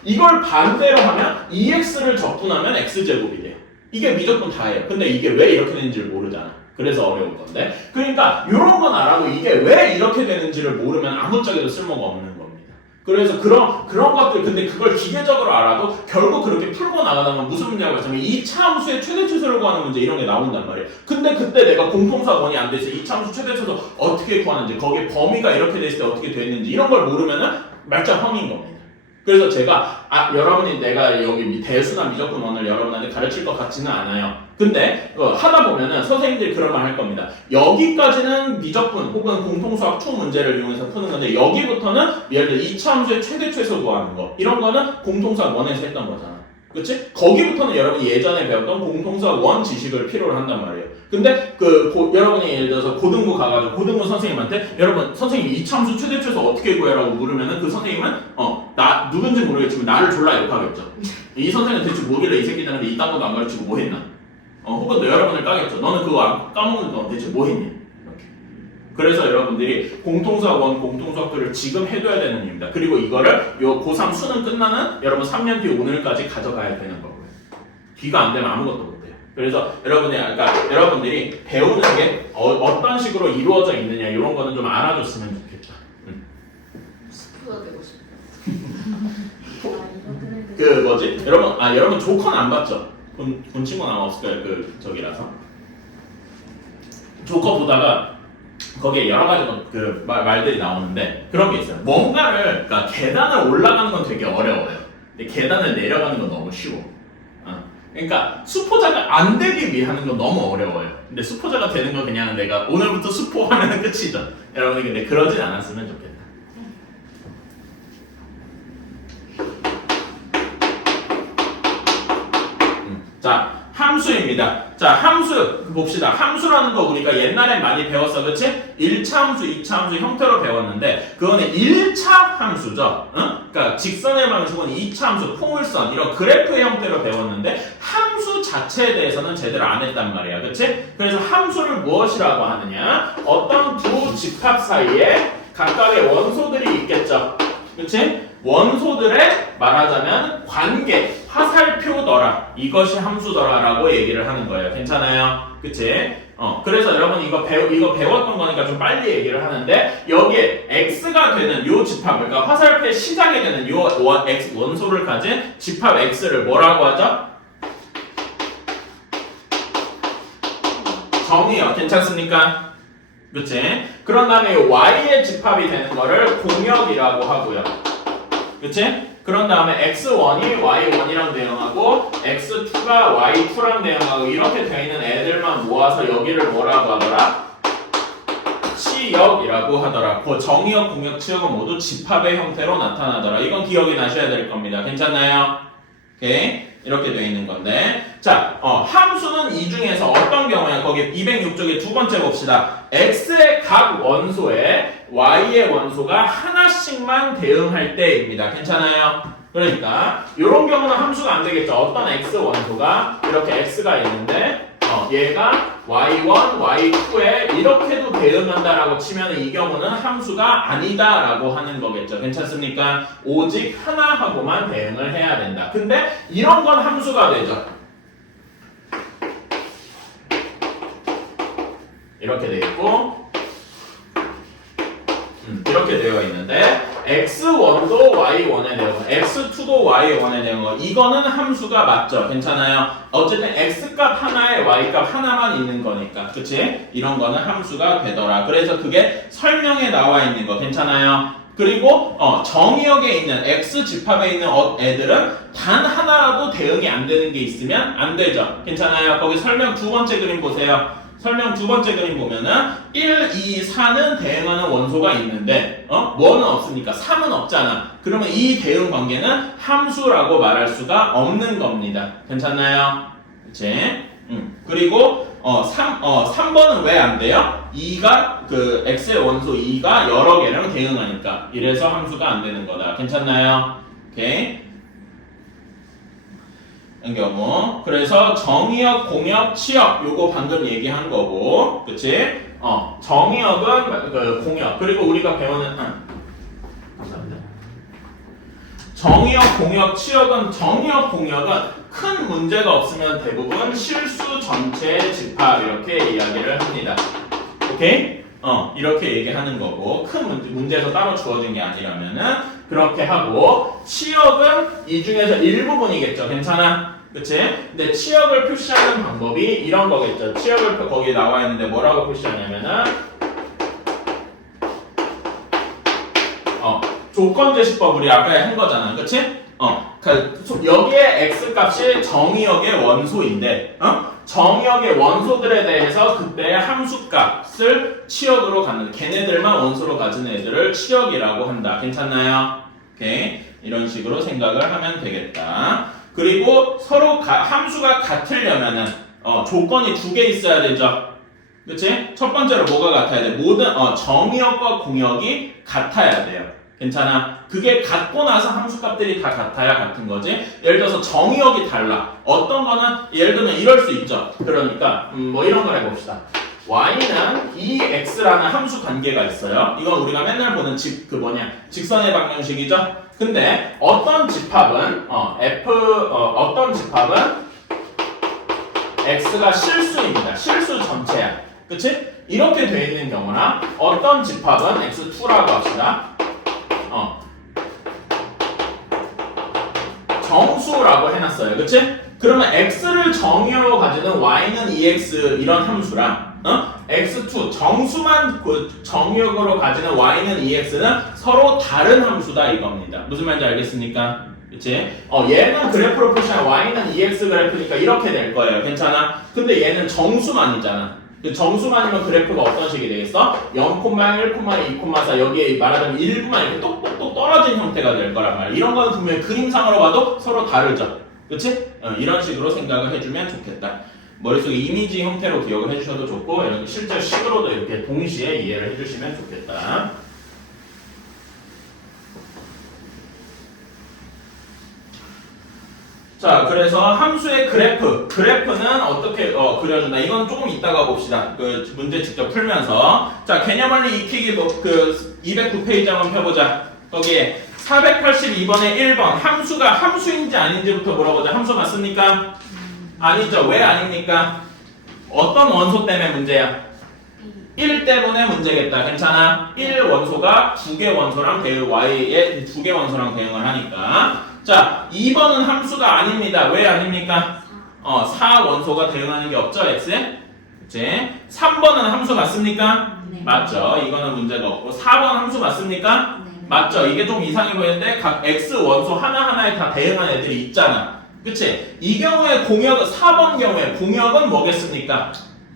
이걸 반대로 하면 2x를 적분하면 x제곱이 돼요. 이게 미적분 다예요. 근데 이게 왜 이렇게 되는지를 모르잖아. 그래서 어려운 건데 그러니까 이런 건 알아도 이게 왜 이렇게 되는지를 모르면 아무짝에도 쓸모가 없는 겁니다. 그래서 그런 것들 근데 그걸 기계적으로 알아도 결국 그렇게 풀고 나가다면 무슨 문제가 있냐면 2차 함수의 최대 최소를 구하는 문제 이런 게 나온단 말이에요. 근데 그때 내가 공통사원이 안 돼서 2차 함수 최대 최소 어떻게 구하는지 거기에 범위가 이렇게 됐을 때 어떻게 됐는지 이런 걸 모르면은 말짱 헝인 겁니다. 그래서 제가 여러분이 내가 여기 대수나 미적분 원을 여러분한테 가르칠 것 같지는 않아요. 근데 하다 보면은 선생님들이 그런 말 할 겁니다. 여기까지는 미적분 혹은 공통수학 2 문제를 이용해서 푸는 건데 여기부터는 예를 들어 2차 함수의 최대 최소 구하는 거 이런 거는 공통수학 1에서 했던 거잖아. 그치? 거기부터는 여러분이 예전에 배웠던 공통수학 원 지식을 필요로 한단 말이에요. 근데 여러분이 예를 들어서 고등부 가가지고 고등부 선생님한테 여러분 선생님 이차함수 최대 최소 어떻게 구해라고 물으면은 그 선생님은 나 누군지 모르겠지만 나를 졸라 욕하겠죠. 이 선생님은 대체 뭐길래 이 새끼들한테 이딴 것도 안 가르치고 뭐 했나? 혹은 또 여러분을 까겠죠. 너는 그거 까먹는데 너 대체 뭐 했니? 이렇게. 그래서 여러분들이 공통수학 원 공통수학들을 지금 해둬야 되는 일입니다. 그리고 이거를 요 고3 수능 끝나는 여러분 3년 뒤 오늘까지 가져가야 되는 거고요. 뒤가 안 되면 아무것도 못 해요. 그래서 여러분들이 배우는 게 어떤 식으로 이루어져 있느냐 이런 거는 좀 알아줬으면 좋겠다. 스프가 되고 싶어. 여러분 조컨 안 봤죠? 본 친구는 아마 없을 거예요. 저기라서 조커 보다가 거기에 여러 가지 말들이 나오는데 그런 게 있어요. 뭔가를 그러니까 계단을 올라가는 건 되게 어려워요. 근데 계단을 내려가는 건 너무 쉬워. 그러니까 수포자가 안 되기 위해 하는 건 너무 어려워요. 근데 수포자가 되는 건 그냥 내가 오늘부터 수포하면 끝이죠. 여러분이 근데 그러진 않았으면 좋겠다. 자, 함수입니다. 자, 함수 봅시다. 함수라는 거 우리가 옛날에 많이 배웠어, 그치? 1차 함수, 2차 함수 형태로 배웠는데 그거는 1차 함수죠. 그러니까 직선의 방식은 2차 함수, 포물선 이런 그래프의 형태로 배웠는데 함수 자체에 대해서는 제대로 안 했단 말이야, 그치? 그래서 함수를 무엇이라고 하느냐? 어떤 두 집합 사이에 각각의 원소들이 있겠죠, 그치? 원소들의 말하자면 관계, 화살표더라. 이것이 함수더라라고 얘기를 하는 거예요. 괜찮아요? 그치? 그래서 여러분 이거 배웠던 거니까 좀 빨리 얘기를 하는데 여기에 x가 되는 요 집합, 그러니까 화살표의 시작이 되는 요 x 원소를 가진 집합 x를 뭐라고 하죠? 정의요. 괜찮습니까? 그치? 그런 다음에 y의 집합이 되는 거를 공역이라고 하고요. 그치? 그런 다음에 x1이 y1이랑 대응하고 x2가 y2랑 대응하고 이렇게 되어 있는 애들만 모아서 여기를 뭐라고 하더라? 치역이라고 하더라. 그 정의역, 공역, 치역은 모두 집합의 형태로 나타나더라. 이건 기억이 나셔야 될 겁니다. 괜찮나요? 오케이? 이렇게 되어 있는 건데 자, 함수는 이 중에서 어떤 경우에 거기 206쪽에 두 번째 봅시다. x의 각 원소에 y의 원소가 하나씩만 대응할 때입니다. 괜찮아요? 그러니까 이런 경우는 함수가 안 되겠죠. 어떤 x 원소가 이렇게 x가 있는데 얘가 y1, y2에 이렇게도 대응한다라고 치면 이 경우는 함수가 아니다라고 하는 거겠죠. 괜찮습니까? 오직 하나하고만 대응을 해야 된다. 근데 이런 건 함수가 되죠. 이렇게 돼 있고 이렇게 되어 있는데 x1도 y1에 대응하고 x2도 y1에 대응하고 이거는 함수가 맞죠? 괜찮아요? 어쨌든 x값 하나에 y값 하나만 있는 거니까 그치? 이런 거는 함수가 되더라. 그래서 그게 설명에 나와 있는 거 괜찮아요? 그리고 정의역에 있는 x 집합에 있는 애들은 단 하나라도 대응이 안 되는 게 있으면 안 되죠. 괜찮아요? 거기 설명 두 번째 그림 보세요. 설명 두 번째 그림 보면은 1, 2, 4는 대응하는 원소가 있는데 뭐는 없으니까 3은 없잖아. 그러면 이 대응 관계는 함수라고 말할 수가 없는 겁니다. 괜찮나요? 그치? 그리고 3번은 왜 안 돼요? 2가 그 x의 원소 2가 여러 개랑 대응하니까 이래서 함수가 안 되는 거다. 괜찮나요? 오케이. 경우 그래서 정의역, 공역, 치역 요거 방금 얘기한 거고 그치? 정의역은 공역 그리고 우리가 배우는 감사합니다. 정의역, 공역, 치역은 정의역, 공역은 큰 문제가 없으면 대부분 실수 전체 집합 이렇게 이야기를 합니다. 오케이? 이렇게 얘기하는 거고 큰 문제에서 따로 주어진 게 아니라면은 그렇게 하고 치역은 이 중에서 일부분이겠죠. 괜찮아? 그치? 근데 치역을 표시하는 방법이 이런 거겠죠. 치역을 거기에 나와 있는데 뭐라고 표시하냐면은 조건 제시법 우리 아까 한 거잖아. 그치? 여기에 x값이 정의역의 원소인데 정의역의 원소들에 대해서 그때의 함수값을 치역으로 갖는 걔네들만 원소로 가진 애들을 치역이라고 한다. 괜찮나요? 오케이. 이런 식으로 생각을 하면 되겠다. 그리고 서로 함수가 같으려면은 조건이 두 개 있어야 되죠. 그치? 첫 번째로 뭐가 같아야 돼? 모든 정의역과 공역이 같아야 돼요. 괜찮아? 그게 같고 나서 함수값들이 다 같아야 같은 거지. 예를 들어서 정의역이 달라. 어떤 거는 예를 들면 이럴 수 있죠. 그러니까 뭐 이런 걸 해봅시다. y는 2x라는 함수 관계가 있어요. 이건 우리가 맨날 보는 직선의 방정식이죠. 근데 어떤 집합은 어떤 집합은 x가 실수입니다. 실수 전체야. 그치? 이렇게 돼 있는 경우나 어떤 집합은 x2라고 합시다. 정수라고 해놨어요. 그치? 그러면 x를 정의로 가지는 y는 2x 이런 함수랑 x2 정수만 정의역으로 가지는 y는 2x는 서로 다른 함수다 이겁니다. 무슨 말인지 알겠습니까? 그치? 얘는 그래프로 표시한 y는 2x 그래프니까 이렇게 될 거예요. 괜찮아? 근데 얘는 정수만이잖아. 정수만이면 그래프가 어떤 식이 되겠어? 0, 1, 2, 4 여기에 말하자면 1부만 이렇게 똑똑똑 떨어진 형태가 될 거란 말이야. 이런 거는 분명히 그림상으로 봐도 서로 다르죠. 그치? 이런 식으로 생각을 해주면 좋겠다. 머릿속에 이미지 형태로 기억을 해주셔도 좋고 이렇게 실제 식으로도 이렇게 동시에 이해를 해주시면 좋겠다. 자, 그래서 함수의 그래프는 어떻게 그려준다. 이건 조금 이따가 봅시다. 그 문제 직접 풀면서. 자, 개념원리 익히기 209페이지 한번 펴보자. 거기에 482번에 1번 함수가 함수인지 아닌지부터 물어보자. 함수 맞습니까? 아니죠. 왜 아닙니까? 어떤 원소 때문에 문제야? 1 때문에 문제겠다. 괜찮아? 1 원소가 2개 원소랑 y의 2개 원소랑 대응을 하니까. 자, 2번은 함수가 아닙니다. 왜 아닙니까? 4 원소가 대응하는 게 없죠, x에? 그치? 3번은 함수 맞습니까? 네. 맞죠. 이거는 문제가 없고. 4번 함수 맞습니까? 네. 맞죠. 이게 좀 이상해 보이는데 각 x 원소 하나하나에 다 대응하는 애들이 있잖아. 그치? 이 경우에 4번 경우에 공역은 뭐겠습니까?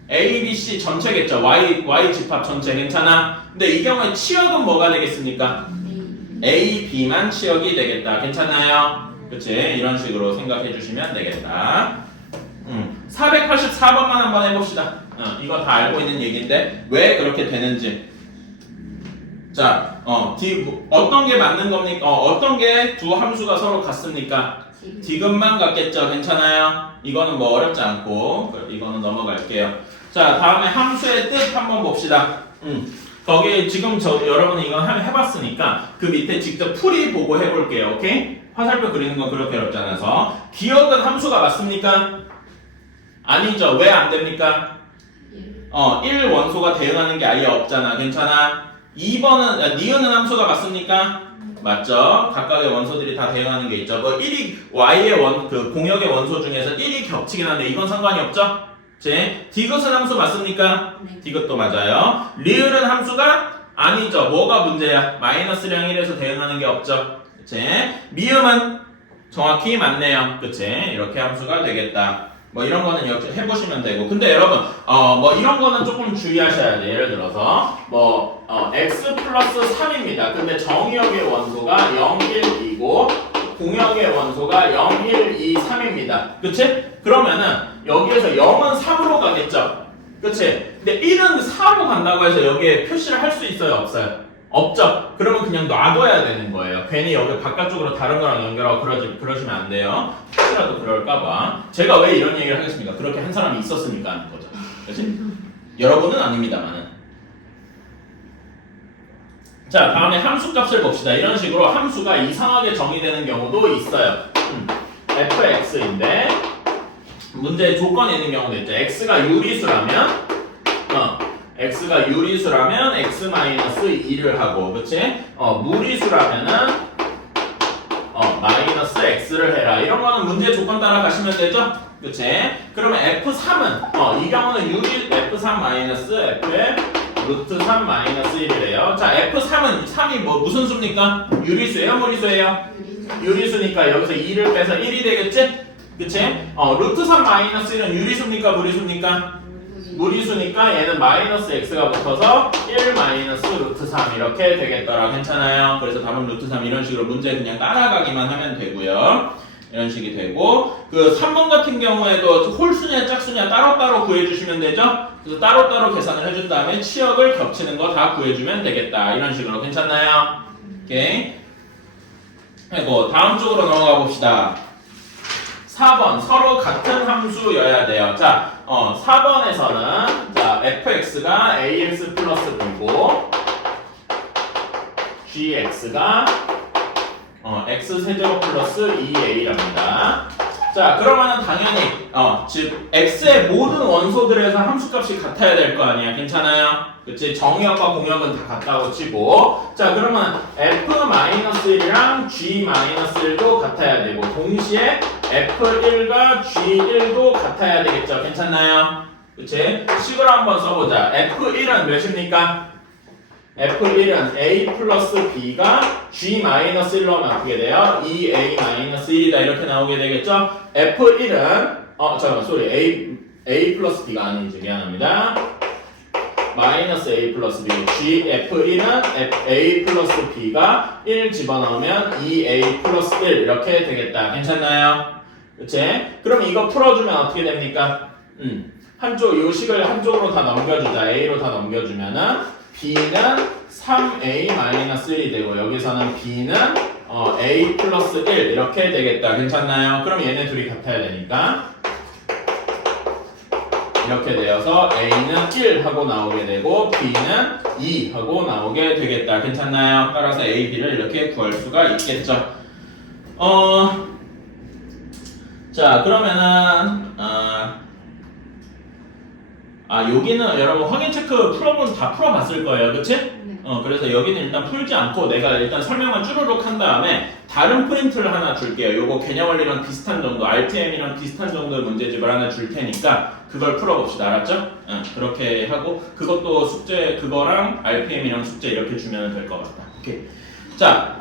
A, B, C 전체겠죠. Y 집합 전체 괜찮아? 근데 이 경우에 치역은 뭐가 되겠습니까? A, B만 치역이 되겠다. 괜찮나요? 그치? 이런 식으로 생각해 주시면 되겠다. 484번만 한번 해봅시다. 이거 다 알고 있는 얘기인데 왜 그렇게 되는지. 자, 어떤 게 맞는 겁니까? 어떤 게 두 함수가 서로 같습니까? 디귿만 같겠죠. 괜찮아요? 이거는 뭐 어렵지 않고 이거는 넘어갈게요. 자, 다음에 함수의 뜻 한번 봅시다. 거기 지금 여러분이 이건 해봤으니까 그 밑에 직접 풀이 보고 해볼게요. 오케이? 화살표 그리는 건 그렇게 어렵지 않아서. 기억은 함수가 맞습니까? 아니죠. 왜 안 됩니까? 1 원소가 대응하는 게 아예 없잖아. 괜찮아? 2번은 니은은 함수가 맞습니까? 맞죠? 각각의 원소들이 다 대응하는 게 있죠. 1이 y의 공역의 원소 중에서 1이 겹치긴 한데 이건 상관이 없죠? 디귿은 함수 맞습니까? 네. 디귿도 맞아요. 리을은 함수가 아니죠. 뭐가 문제야? 마이너스랑 1에서 대응하는 게 없죠. 그치? 미음은 정확히 맞네요. 그치? 이렇게 함수가 되겠다. 뭐 이런 거는 이렇게 해보시면 되고. 근데 여러분, 뭐 이런 거는 조금 주의하셔야 돼. 예를 들어서, x 플러스 3입니다. 근데 정의역의 원소가 0, 1, 2고, 공역의 원소가 0, 1, 2, 3입니다. 그치? 그러면은, 여기에서 0은 3으로 가겠죠? 그치? 근데 1은 4로 간다고 해서 여기에 표시를 할 수 있어요? 없어요? 없죠? 그러면 그냥 놔둬야 되는 거예요. 괜히 여기 바깥쪽으로 다른 거랑 연결하고 그러시면 안 돼요. 혹시라도 그럴까봐. 제가 왜 이런 얘기를 하겠습니까? 그렇게 한 사람이 있었으니까 하는 거죠. 그치? 여러분은 아닙니다만은. 자, 다음에 함수 값을 봅시다. 이런 식으로 함수가 이상하게 정의되는 경우도 있어요. fx인데 문제에 조건이 있는 경우도 있죠. x가 유리수라면 x가 유리수라면 x-2를 하고, 그치? 무리수라면은 마이너스 x를 해라. 이런 거는 문제 조건 따라 가시면 되죠? 그치? 그러면 f3은 이 경우는 f3 마이너스 f의 루트 3 마이너스 1이래요. 자, f3은 3이 무슨 수입니까? 유리수예요? 무리수예요? 유리수니까 여기서 2를 빼서 1이 되겠지? 그치? 루트 3 마이너스 1은 유리수입니까? 무리수입니까? 무리수니까 얘는 마이너스 x가 붙어서 1 마이너스 루트 3 이렇게 되겠더라. 괜찮아요? 그래서 답은 루트 3 이런 식으로 문제 그냥 따라가기만 하면 되고요. 이런 식이 되고 그 3번 같은 경우에도 홀수냐 짝수냐 따로따로 구해주시면 되죠. 그래서 따로따로 계산을 해준 다음에 치역을 겹치는 거 다 구해주면 되겠다. 이런 식으로 괜찮나요? 오케이. 그리고 다음 쪽으로 넘어가 봅시다. 4번 서로 같은 함수여야 돼요. 자, 4번에서는 자 fx가 ax 플러스 b고 gx가 x 세제곱 플러스 2a랍니다. 자, 그러면은 당연히 즉 x의 모든 원소들에서 함수값이 같아야 될 거 아니야. 괜찮아요? 그치? 정의역과 공역은 다 같다고 치고 자, 그러면 f-1이랑 g-1도 같아야 되고 동시에 f1과 g1도 같아야 되겠죠. 괜찮나요? 그치? 식으로 한번 써보자. f1은 몇입니까? f1은 a 플러스 b가 g-1로 하면 어떻게 돼요? 2a-1이다 이렇게 나오게 되겠죠? f1은 잠깐만 소리 a 플러스 b가 아니지 미안합니다. 마이너스 a 플러스 b f1은 a 플러스 b가 1 집어넣으면 2a 플러스 1 이렇게 되겠다. 괜찮나요? 그치? 그럼 이거 풀어주면 어떻게 됩니까? 한쪽 요 식을 한쪽으로 다 넘겨주자. a로 다 넘겨주면은 b는 3a-1이 되고 여기서는 b는 a 플러스 1 이렇게 되겠다. 괜찮나요? 그럼 얘네 둘이 같아야 되니까 이렇게 되어서 a는 1 하고 나오게 되고 b는 2 하고 나오게 되겠다. 괜찮나요? 따라서 a, b를 이렇게 구할 수가 있겠죠. 자 그러면은 여기는 여러분 확인 체크 풀어본 다 풀어봤을 거예요. 그치? 네. 그래서 여기는 일단 풀지 않고 내가 일단 설명을 쭈루룩 한 다음에 다른 프린트를 하나 줄게요. 요거 개념원리랑 비슷한 정도, RTM이랑 비슷한 정도의 문제집을 하나 줄 테니까 그걸 풀어봅시다. 알았죠? 그렇게 하고 그것도 숙제 그거랑 RPM이랑 숙제 이렇게 주면 될 것 같다. 오케이. 자.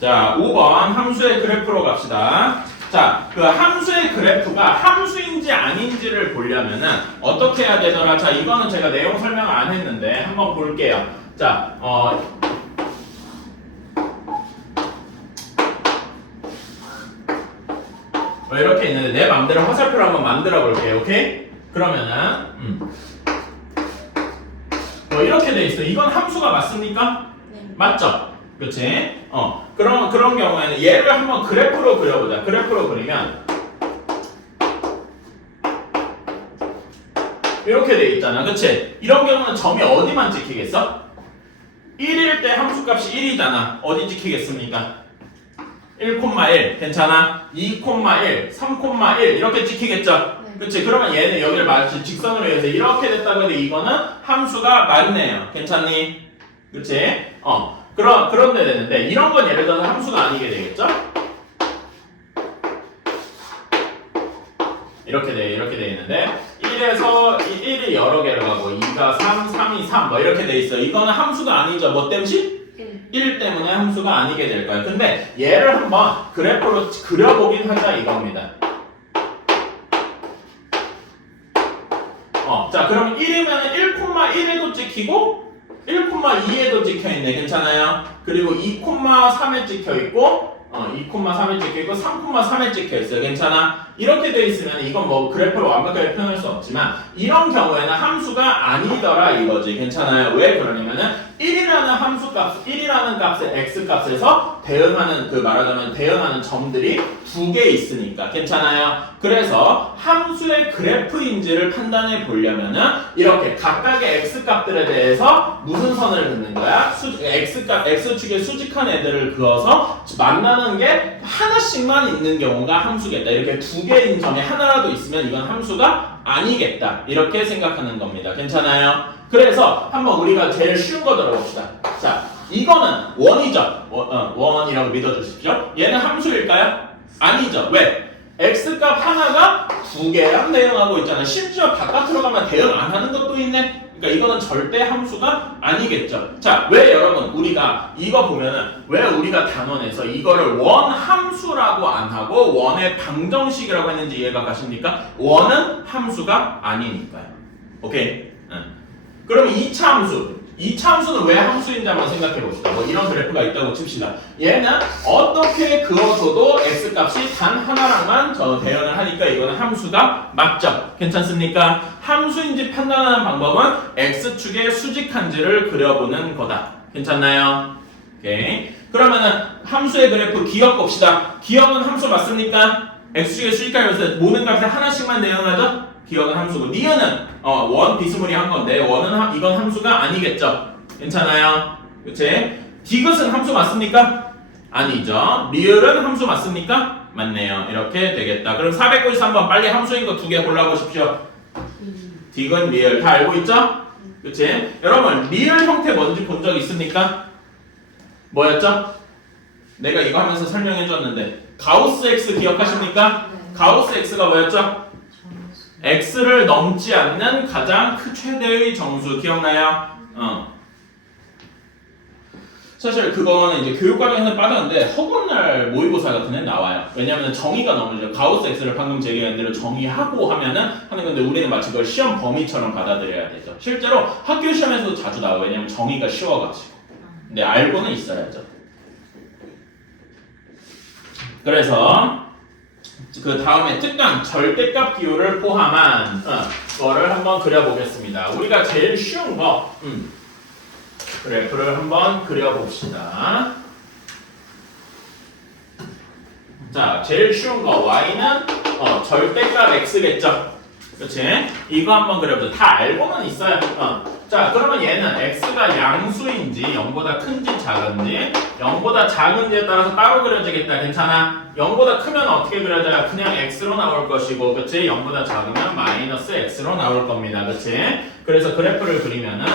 자, 5번 함수의 그래프로 갑시다. 자, 그 함수의 그래프가 함수인지 아닌지를 보려면은 어떻게 해야 되더라? 자, 이거는 제가 내용 설명을 안 했는데 한번 볼게요. 자, 이렇게 있는데 내 맘대로 화살표를 한번 만들어 볼게요. 오케이? 그러면은 이렇게 돼 있어. 이건 함수가 맞습니까? 네. 맞죠? 그치? 그런 경우에는 얘를 한번 그래프로 그려보자. 그래프로 그리면 이렇게 돼 있잖아. 그치? 이런 경우는 점이 어디만 찍히겠어? 1일 때 함수값이 1이잖아. 어디 찍히겠습니까? 1,1 괜찮아? 2,1, 3,1 이렇게 찍히겠죠? 네. 그치? 그러면 얘는 여기를 마치 직선으로 해서 이렇게 됐다고 해도 이거는 함수가 맞네요. 괜찮니? 그치? 그런데 되는데 이런 건 예를 들어서 함수가 아니게 되겠죠? 이렇게 돼 있는데 1에서 1이 여러 개를 가고 2가 3, 3이 3 뭐 이렇게 돼 있어. 이거는 함수가 아니죠. 뭐 때문이? 1 때문에 함수가 아니게 될 거야. 근데 얘를 한번 그래프로 그려보긴 하자 이겁니다. 자 그러면 1이면 1,1에도 찍히고 1,2에도 찍혀있네. 괜찮아요? 그리고 2,3에 찍혀있고 2,3에 찍혀있고 3,3에 찍혀있어요. 괜찮아? 이렇게 돼 있으면 이건 뭐 그래프로 완벽하게 표현할 수 없지만 이런 경우에는 함수가 아니더라 이거지. 괜찮아요? 왜 그러냐면은 1이라는 값의 x값에서 대응하는 말하자면 대응하는 점들이 2개 있으니까. 괜찮아요? 그래서 함수의 그래프인지를 판단해 보려면은 이렇게 각각의 x값들에 대해서 무슨 선을 긋는 거야? x축에 수직한 애들을 그어서 만나는 게 하나씩만 있는 경우가 함수겠다. 이렇게 2개인 점이 하나라도 있으면 이건 함수가 아니겠다. 이렇게 생각하는 겁니다. 괜찮아요? 그래서 한번 우리가 제일 쉬운 거 들어봅시다. 자, 이거는 원이죠. 원이라고 믿어주십시오. 얘는 함수일까요? 아니죠. 왜? x값 하나가 2개랑 대응하고 있잖아. 심지어 바깥으로 가면 대응 안 하는 것도 있네. 그러니까 이거는 절대 함수가 아니겠죠. 자, 왜 여러분 우리가 이거 보면은 왜 우리가 단원에서 이거를 원 함수라고 안 하고 원의 방정식이라고 했는지 이해가 가십니까? 원은 함수가 아니니까요. 오케이? 응. 그럼 2차 함수. 2차 함수는 왜 함수인지 한번 생각해 봅시다. 뭐 이런 그래프가 있다고 칩시다. 얘는 어떻게 그어줘도 x값이 단 하나랑만 대응을 하니까 이거는 함수가 맞죠? 괜찮습니까? 함수인지 판단하는 방법은 x축의 수직한지를 그려보는 거다. 괜찮나요? 오케이. 그러면은 함수의 그래프 기억 봅시다. 기억은 함수 맞습니까? x축의 수직한지에서 모든 값에 하나씩만 대응하죠? 기억은 함수고 니은은 원 비스무리한 건데 원은 이건 함수가 아니겠죠. 괜찮아요? 그치? 디귿은 함수 맞습니까? 아니죠. 리을은 함수 맞습니까? 맞네요. 이렇게 되겠다. 그럼 493번 빨리 함수인 거 2개 골라보십시오. 디귿, 리을 다 알고 있죠? 그치? 여러분 리을 형태 뭔지 본 적 있습니까? 뭐였죠? 내가 이거 하면서 설명해줬는데 가우스 X 기억하십니까? 가우스 X가 뭐였죠? x를 넘지 않는 가장 최대의 정수 기억나요? 사실 그거는 이제 교육과정에서 빠졌는데 허구날 모의고사 같은 애 나와요. 왜냐면 정의가 너무 가우스 x를 방금 제기한 대로 정의하고 하면은 하는 건데 우리는 마치 그걸 시험 범위처럼 받아들여야 되죠. 실제로 학교 시험에서도 자주 나와요. 왜냐면 정의가 쉬워가지고. 근데 알고는 있어야죠. 그래서 그 다음에 특강 절대값 기호를 포함한 거를 한번 그려보겠습니다. 우리가 제일 쉬운 거 그래프를 한번 그려봅시다. 자, 제일 쉬운 거 y는 절대값 x겠죠. 그렇지? 이거 한번 그려보자. 다 알고는 있어요. 자, 그러면 얘는 x가 양수인지 0보다 큰지 작은지 0보다 작은지에 따라서 따로 그려지겠다. 괜찮아? 0보다 크면 어떻게 그려져요? 그냥 x로 나올 것이고, 그치? 0보다 작으면 마이너스 x로 나올 겁니다. 그치? 그래서 그래프를 그리면은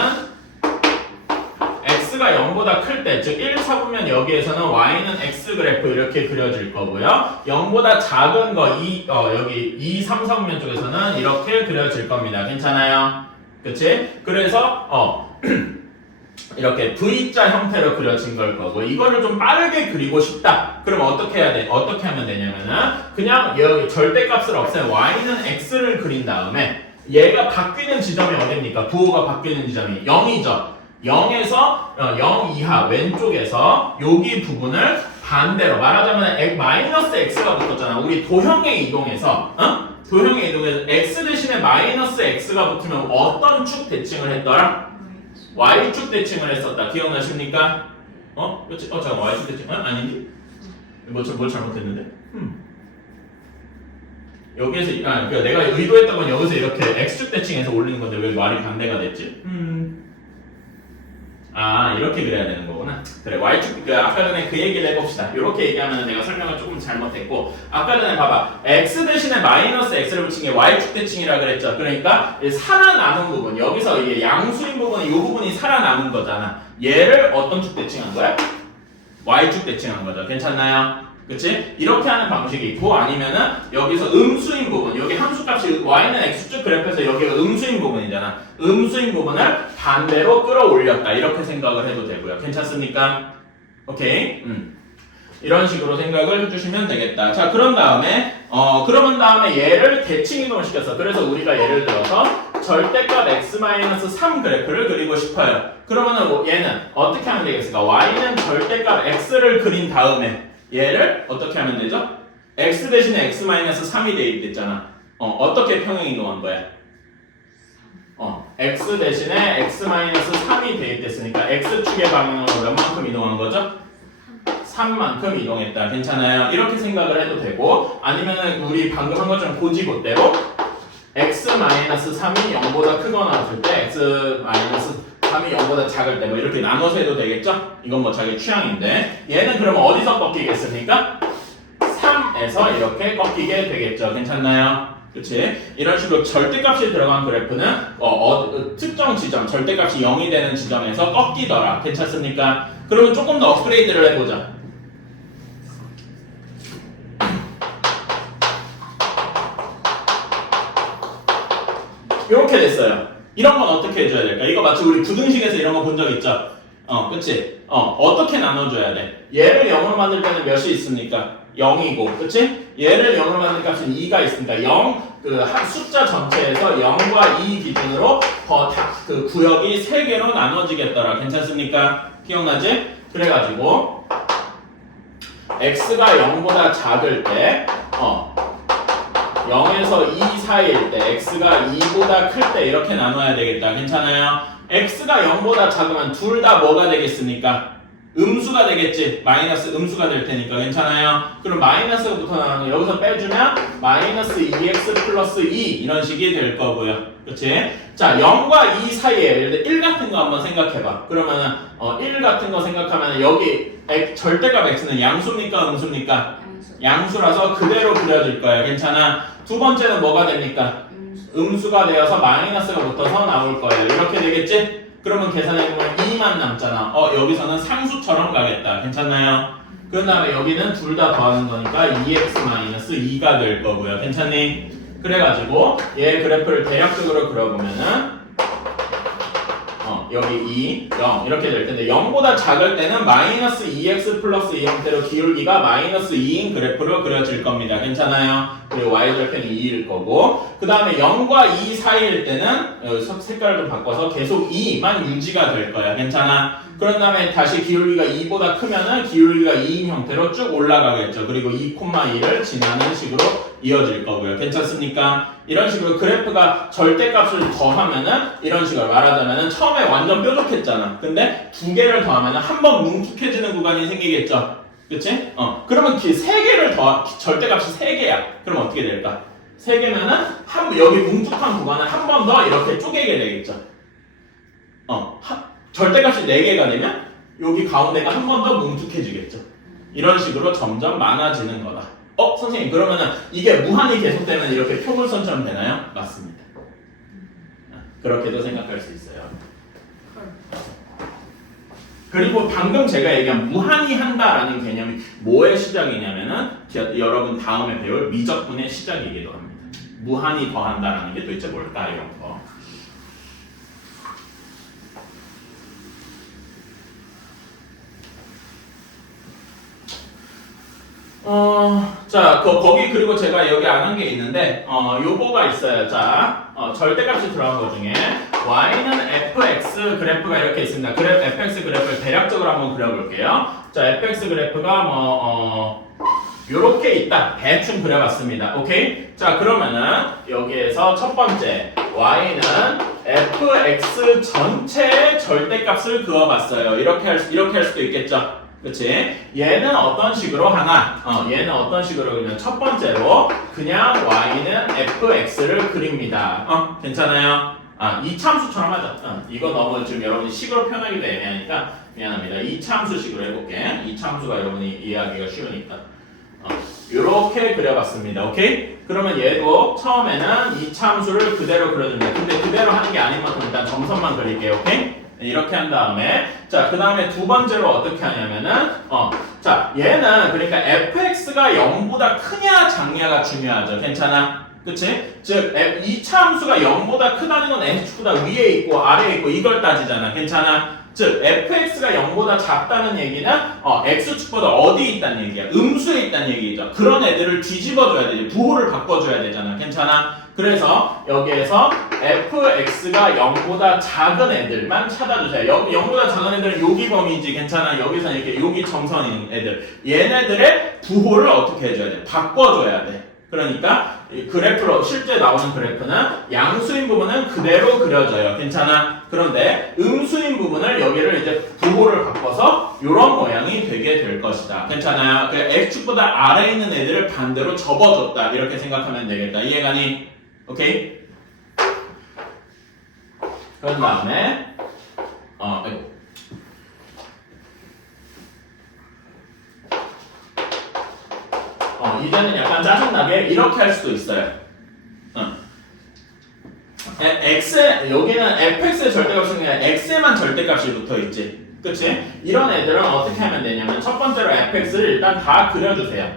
x가 0보다 클 때, 즉 1, 4보면 여기에서는 y는 x 그래프 이렇게 그려질 거고요. 0보다 작은 거, 여기 2, 3, 4보면 쪽에서는 이렇게 그려질 겁니다. 괜찮아요? 그치? 그래서 이렇게 V자 형태로 그려진 걸 거고 이거를 좀 빠르게 그리고 싶다. 그럼 어떻게 해야 돼? 어떻게 하면 되냐면은 그냥 여기 절대값을 없애면 y는 x를 그린 다음에 얘가 바뀌는 지점이 어딥니까? 부호가 바뀌는 지점이 0이죠. 0에서 0 이하 왼쪽에서 여기 부분을 반대로 말하자면 마이너스 x가 붙었잖아. 우리 도형에 이동해서 도형에 이동해서 x 대신에 마이너스 x가 붙으면 어떤 축 대칭을 했더라? y축 대칭을 했었다. 기억나십니까? 그렇지? 잠깐 y축 대칭? 아니지? 뭘 잘못했는데? 여기에서 그러니까 내가 의도했던 건 여기서 이렇게 x축 대칭해서 올리는 건데 왜 말이 반대가 됐지? 이렇게 그려야 되는 거구나. 그래, y축, 아까 전에 그 얘기를 해봅시다. 이렇게 얘기하면 내가 설명을 조금 잘못했고, 아까 전에 봐봐. x 대신에 마이너스 x를 붙인 게 y축 대칭이라 그랬죠. 그러니까 살아남은 부분, 여기서 이게 양수인 부분이 이 부분이 살아남은 거잖아. 얘를 어떤 축 대칭한 거야? y축 대칭한 거죠. 괜찮나요? 그치? 이렇게 하는 방식이 있고 아니면은 여기서 음수인 부분, 여기 함수값이 y는 x축 그래프에서 여기가 음수인 부분이잖아. 음수인 부분을 반대로 끌어올렸다. 이렇게 생각을 해도 되고요. 괜찮습니까? 오케이. 이런 식으로 생각을 해주시면 되겠다. 자, 그런 다음에 그러면 다음에 얘를 대칭 이동을 시켰어. 그래서 우리가 예를 들어서 절대값 x-3 그래프를 그리고 싶어요. 그러면은 얘는 어떻게 하면 되겠습니까? y는 절대값 x를 그린 다음에 얘를 어떻게 하면 되죠? x 대신에 x-3이 대입됐잖아. 어떻게 평행 이동한 거야? x 대신에 x-3이 대입됐으니까 x축의 방향으로 몇 만큼 이동한 거죠? 3만큼 이동했다. 괜찮아요? 이렇게 생각을 해도 되고 아니면은 우리 방금 한 것처럼 고지고대로 x-3이 0보다 크거나 했을 때 x-3이 0보다 작을 때 뭐 이렇게 나눠서 해도 되겠죠? 이건 뭐 자기 취향인데 얘는 그러면 어디서 꺾이겠습니까? 3에서 이렇게 꺾이게 되겠죠. 괜찮나요? 그치? 이런 식으로 절대값이 들어간 그래프는 특정 지점, 절대값이 0이 되는 지점에서 꺾이더라. 괜찮습니까? 그러면 조금 더 업그레이드를 해보자. 이렇게 됐어요. 이런 건 어떻게 해줘야 될까? 이거 마치 우리 부등식에서 이런 거 본 적 있죠? 그치? 어떻게 나눠줘야 돼? 얘를 0으로 만들 때는 몇이 있습니까? 0이고, 그치? 얘를 0으로 만들 값은 2가 있으니까 0, 한 숫자 전체에서 0과 2 기준으로 그 구역이 3개로 나눠지겠더라. 괜찮습니까? 기억나지? 그래가지고 x가 0보다 작을 때 0에서 2 사이일 때 x가 2보다 클 때 이렇게 나눠야 되겠다. 괜찮아요? x가 0보다 작으면 둘 다 뭐가 되겠습니까? 음수가 되겠지. 마이너스 음수가 될 테니까. 괜찮아요? 그럼 마이너스부터 나오는 여기서 빼주면 마이너스 2x 플러스 2 이런 식이 될 거고요. 그치? 자, 0과 2 사이에 예를 들어 1 같은 거 한번 생각해봐. 그러면은 1 같은 거 생각하면 여기 절대값 x는 양수입니까? 음수입니까? 양수라서 그대로 그려질 거예요. 괜찮아? 두 번째는 뭐가 됩니까? 음수가 되어서 마이너스가 붙어서 나올 거예요. 이렇게 되겠지? 그러면 계산해보면 2만 남잖아. 여기서는 상수처럼 가겠다. 괜찮나요? 그 다음에 여기는 둘 다 더하는 거니까 2x-2가 될 거고요. 괜찮니? 그래가지고 얘 그래프를 대략적으로 그려보면은 여기 2, 0 이렇게 될 텐데 0보다 작을 때는 마이너스 2x 플러스 2 형태로 기울기가 마이너스 2인 그래프로 그려질 겁니다. 괜찮아요? 그리고 y절편이 2일 거고 그 다음에 0과 2 사이일 때는 색깔을 좀 바꿔서 계속 2만 유지가 될 거야. 괜찮아? 그런 다음에 다시 기울기가 2보다 크면은 기울기가 2인 형태로 쭉 올라가겠죠. 그리고 2,2를 지나는 식으로 이어질 거고요. 괜찮습니까? 이런 식으로 그래프가 절대값을 더하면은 이런 식으로 말하자면은 처음에 완전 뾰족했잖아. 근데 두 개를 더하면은 한 번 뭉툭해지는 구간이 생기겠죠. 그치? 그러면 세 개를 절대값이 3개야. 그럼 어떻게 될까? 3개면은 여기 뭉툭한 구간을 한 번 더 이렇게 쪼개게 되겠죠. 절대값이 4개가 되면 여기 가운데가 한 번 더 뭉툭해지겠죠. 이런 식으로 점점 많아지는 거다. 선생님 그러면은 이게 무한히 계속되면 이렇게 표물선처럼 되나요? 맞습니다. 그렇게도 생각할 수 있어요. 그리고 방금 제가 얘기한 무한히 한다라는 개념이 뭐의 시작이냐면은 여러분 다음에 배울 미적분의 시작이기도 합니다. 무한히 더한다라는 게 도대체 뭘까 이런 거. 자, 거기 그리고 제가 여기 안 한 게 있는데, 요거가 있어요. 자, 절대값이 들어간 것 중에 y는 fx 그래프가 이렇게 있습니다. fx 그래프를 대략적으로 한번 그려볼게요. 자, fx 그래프가 요렇게 있다. 대충 그려봤습니다. 오케이? 자, 그러면은 여기에서 첫 번째 y는 fx 전체의 절대값을 그어봤어요. 이렇게 할 수도 있겠죠. 그치? 얘는 어떤 식으로 하나? 얘는 어떤 식으로 그리면 첫 번째로 그냥 y는 fx를 그립니다. 괜찮아요? 이참수처럼 하자. 이거 너무 지금 여러분이 식으로 표현하기도 애매하니까 미안합니다. 이참수식으로 해볼게. 이참수가 여러분이 이해하기가 쉬우니까. 이렇게 그려봤습니다. 오케이? 그러면 얘도 처음에는 이참수를 그대로 그려줍니다. 근데 그대로 하는 게 아닌 만큼 일단 점선만 그릴게요. 오케이? 이렇게 한 다음에 자, 그 다음에 두 번째로 어떻게 하냐면은 자, 얘는 그러니까 fx가 0보다 크냐 작냐가 중요하죠. 괜찮아? 그치? 즉 이차 함수가 0보다 크다는 건 x축보다 위에 있고 아래에 있고 이걸 따지잖아. 괜찮아? 즉 fx가 0보다 작다는 얘기는 x축보다 어디에 있다는 얘기야? 음수에 있다는 얘기죠. 그런 애들을 뒤집어줘야 되지. 부호를 바꿔줘야 되잖아. 괜찮아? 그래서 여기에서 fx가 0보다 작은 애들만 찾아주세요. 0보다 작은 애들은 여기 범위지. 괜찮아? 여기서 이렇게 여기 점선인 애들. 얘네들의 부호를 어떻게 해줘야 돼? 바꿔줘야 돼. 그러니까 그래프로 실제 나오는 그래프는 양수인 부분은 그대로 그려져요. 괜찮아? 그런데 음수인 부분을 여기를 이제 부호를 바꿔서 이런 모양이 되게 될 것이다. 괜찮아요? x축보다 아래에 있는 애들을 반대로 접어줬다. 이렇게 생각하면 되겠다. 이해가니? 오케이? 그런 다음에 이제는 약간 짜증나게 이렇게 할 수도 있어요. 여기는 fx의 절대값이 아니라 x에만 절대값이 붙어있지. 그치? 이런 애들은 어떻게 하면 되냐면 첫 번째로 fx를 일단 다 그려주세요.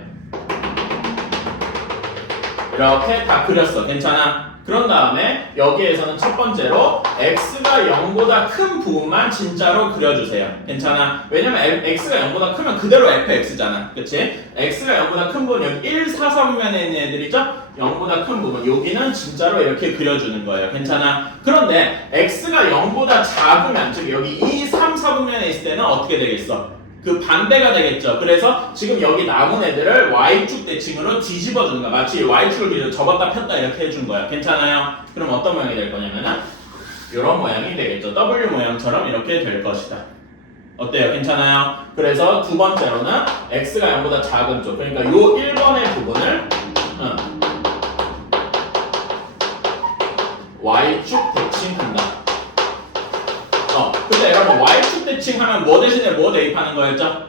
이렇게 다 그렸어. 괜찮아? 그런 다음에 여기에서는 첫 번째로 x가 0보다 큰 부분만 진짜로 그려주세요. 괜찮아? 왜냐면 x가 0보다 크면 그대로 fx잖아. 그치? x가 0보다 큰 부분 여기 1, 4, 4분면에 있는 애들이죠? 0보다 큰 부분 여기는 진짜로 이렇게 그려주는 거예요. 괜찮아? 그런데 x가 0보다 작으면 즉 여기 2, 3, 4분면에 있을 때는 어떻게 되겠어? 그 반대가 되겠죠. 그래서 지금 여기 남은 애들을 y축 대칭으로 뒤집어 주는 거야. 마치 y축을 접었다 폈다 이렇게 해준 거야. 괜찮아요? 그럼 어떤 모양이 될 거냐면은 이런 모양이 되겠죠. W 모양처럼 이렇게 될 것이다. 어때요? 괜찮아요? 그래서 두 번째로는 x가 0보다 작은 쪽, 그러니까 요 1번의 부분을 y축 대칭한다. 근데 여러분 y축 대칭하면 뭐 대신에 뭐 대입하는 거였죠?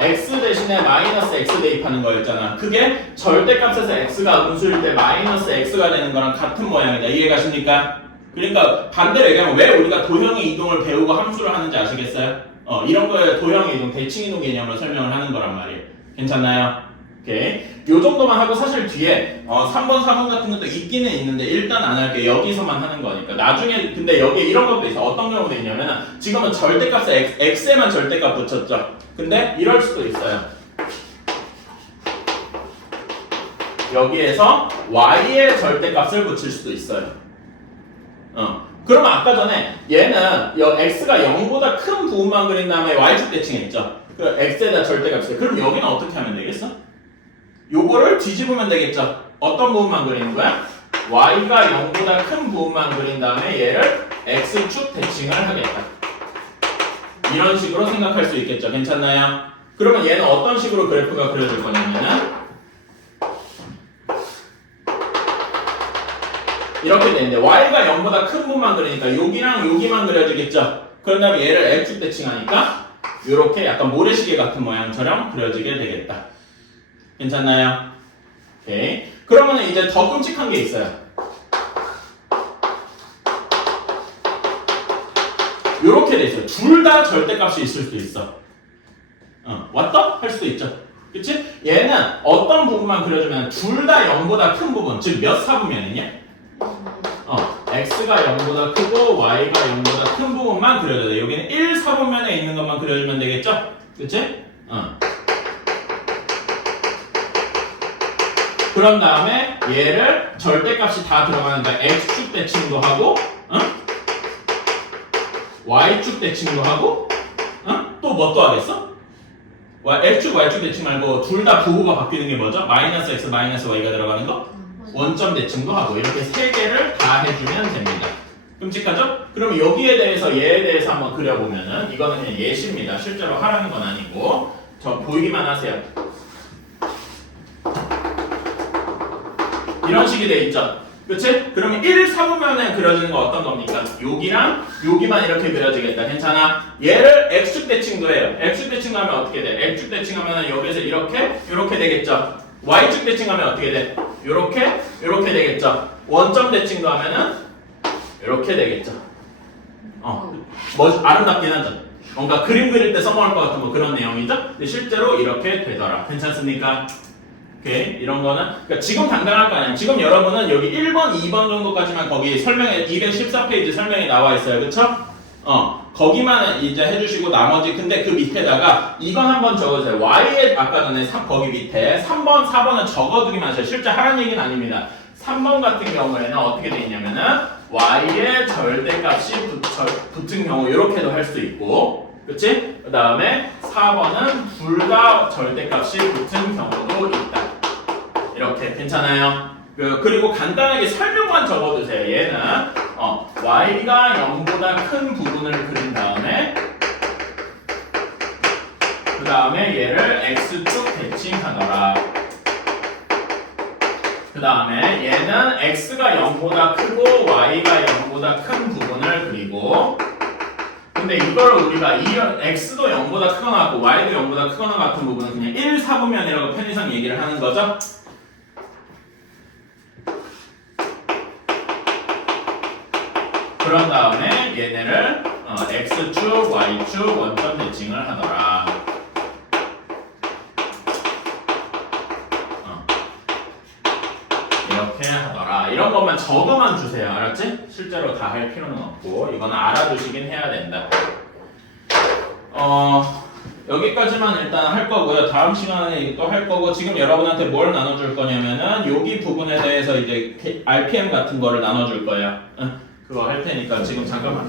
x 대신에 마이너스 x 대입하는 거였잖아. 그게 절대값에서 x가 음수일 때 마이너스 x가 되는 거랑 같은 모양이다. 이해가십니까? 그러니까 반대로 얘기하면 왜 우리가 도형의 이동을 배우고 함수를 하는지 아시겠어요? 이런 거에 도형의 이동, 대칭 이동 개념으로 설명을 하는 거란 말이에요. 괜찮나요? 오케이. 요 정도만 하고 사실 뒤에 3번, 4번 같은 것도 있기는 있는데 일단 안 할게. 여기서만 하는 거니까. 나중에 근데 여기 이런 것도 있어. 어떤 경우도 있냐면은 지금은 절대값에 x에만 절대값 붙였죠. 근데 이럴 수도 있어요. 여기에서 y의 절대값을 붙일 수도 있어요. 그러면 아까 전에 얘는 x가 0보다 큰 부분만 그린 다음에 y축 대칭했죠. 그 x에다 절대값을. 그럼 여기는 어떻게 하면 되겠어? 요거를 뒤집으면 되겠죠. 어떤 부분만 그리는 거야? y가 0보다 큰 부분만 그린 다음에 얘를 x축 대칭을 하겠다. 이런 식으로 생각할 수 있겠죠. 괜찮나요? 그러면 얘는 어떤 식으로 그래프가 그려질 거냐면은 이렇게 되는데 y가 0보다 큰 부분만 그리니까 여기랑 여기만 그려지겠죠. 그런 다음에 얘를 x축 대칭하니까 이렇게 약간 모래시계 같은 모양처럼 그려지게 되겠다. 괜찮나요? 오케이. 그러면 이제 더 끔찍한 게 있어요. 요렇게 돼 있어요. 둘 다 절대값이 있을 수도 있어. 왔다? 할 수도 있죠. 그치? 얘는 어떤 부분만 그려주면 둘 다 0보다 큰 부분, 즉 몇 사분면이냐? x가 0보다 크고 y가 0보다 큰 부분만 그려줘야 돼. 여기는 1, 4분면에 있는 것만 그려주면 되겠죠? 그치? 그런 다음에 얘를 절대값이 다 들어가니까 x축 대칭도 하고 y축 대칭도 하고 또 뭐 또 하겠어? x축, y축 대칭 말고 둘 다 부호가 바뀌는 게 뭐죠? 마이너스 x, 마이너스 y가 들어가는 거? 원점 대칭도 하고 이렇게 세 개를 다 해주면 됩니다. 끔찍하죠? 그럼 여기에 대해서 얘에 대해서 한번 그려보면은 이거는 그냥 예시입니다. 실제로 하라는 건 아니고 저 보이기만 하세요. 이런 식이 돼 있죠? 그치? 그러면 1, 4분면에 그려지는 거 어떤 겁니까? 여기랑 여기만 이렇게 그려지겠다. 괜찮아? 얘를 x축 대칭도 해요. x축 대칭하면 어떻게 돼? x축 대칭하면 여기서 이렇게 되겠죠? y축 대칭하면 어떻게 돼? 이렇게 되겠죠? 원점 대칭도 하면은 이렇게 되겠죠? 아름답긴 하죠? 뭔가 그림 그릴 때 써먹을 것 같은 뭐 그런 내용이죠? 근데 실제로 이렇게 되더라. 괜찮습니까? 오케이. 이런 거는 그러니까 지금 당장할 거 아니야. 지금 여러분은 여기 1번, 2번 정도까지만 거기 설명에 214페이지 설명이 나와 있어요. 그쵸? 거기만 이제 해주시고 나머지 근데 그 밑에다가 이건 한번 적어주세요. y에 아까 전에 거기 밑에 3번, 4번은 적어두기만 하세요. 실제 하라는 얘기는 아닙니다. 3번 같은 경우에는 어떻게 돼 있냐면은 y의 절대값이 붙은 경우 이렇게도 할 수 있고 그치? 그 다음에 4번은 둘 다 절대값이 붙은 경우도 있다. 이렇게 괜찮아요? 그리고 간단하게 설명만 적어두세요. 얘는 y가 0보다 큰 부분을 그린 다음에 그 다음에 얘를 x축 대칭하더라. 그 다음에 얘는 x가 0보다 크고 y가 0보다 큰 부분을 그리고 근데 이걸 우리가 x도 0보다 크거나 같고 y도 0보다 크거나 같은 부분은 그냥 1, 4분면이라고 편의상 얘기를 하는 거죠. 그런 다음에 얘네를 x축, y축 원점 대칭을 하더라. 이렇게 하더라. 이런 것만 적어만 주세요. 알았지? 실제로 다 할 필요는 없고 이건 알아두시긴 해야 된다. 여기까지만 일단 할 거고요. 다음 시간에 또 할 거고 지금 여러분한테 뭘 나눠줄 거냐면은 여기 부분에 대해서 이제 RPM 같은 거를 나눠줄 거예요. 그거 할 테니까 지금 잠깐만.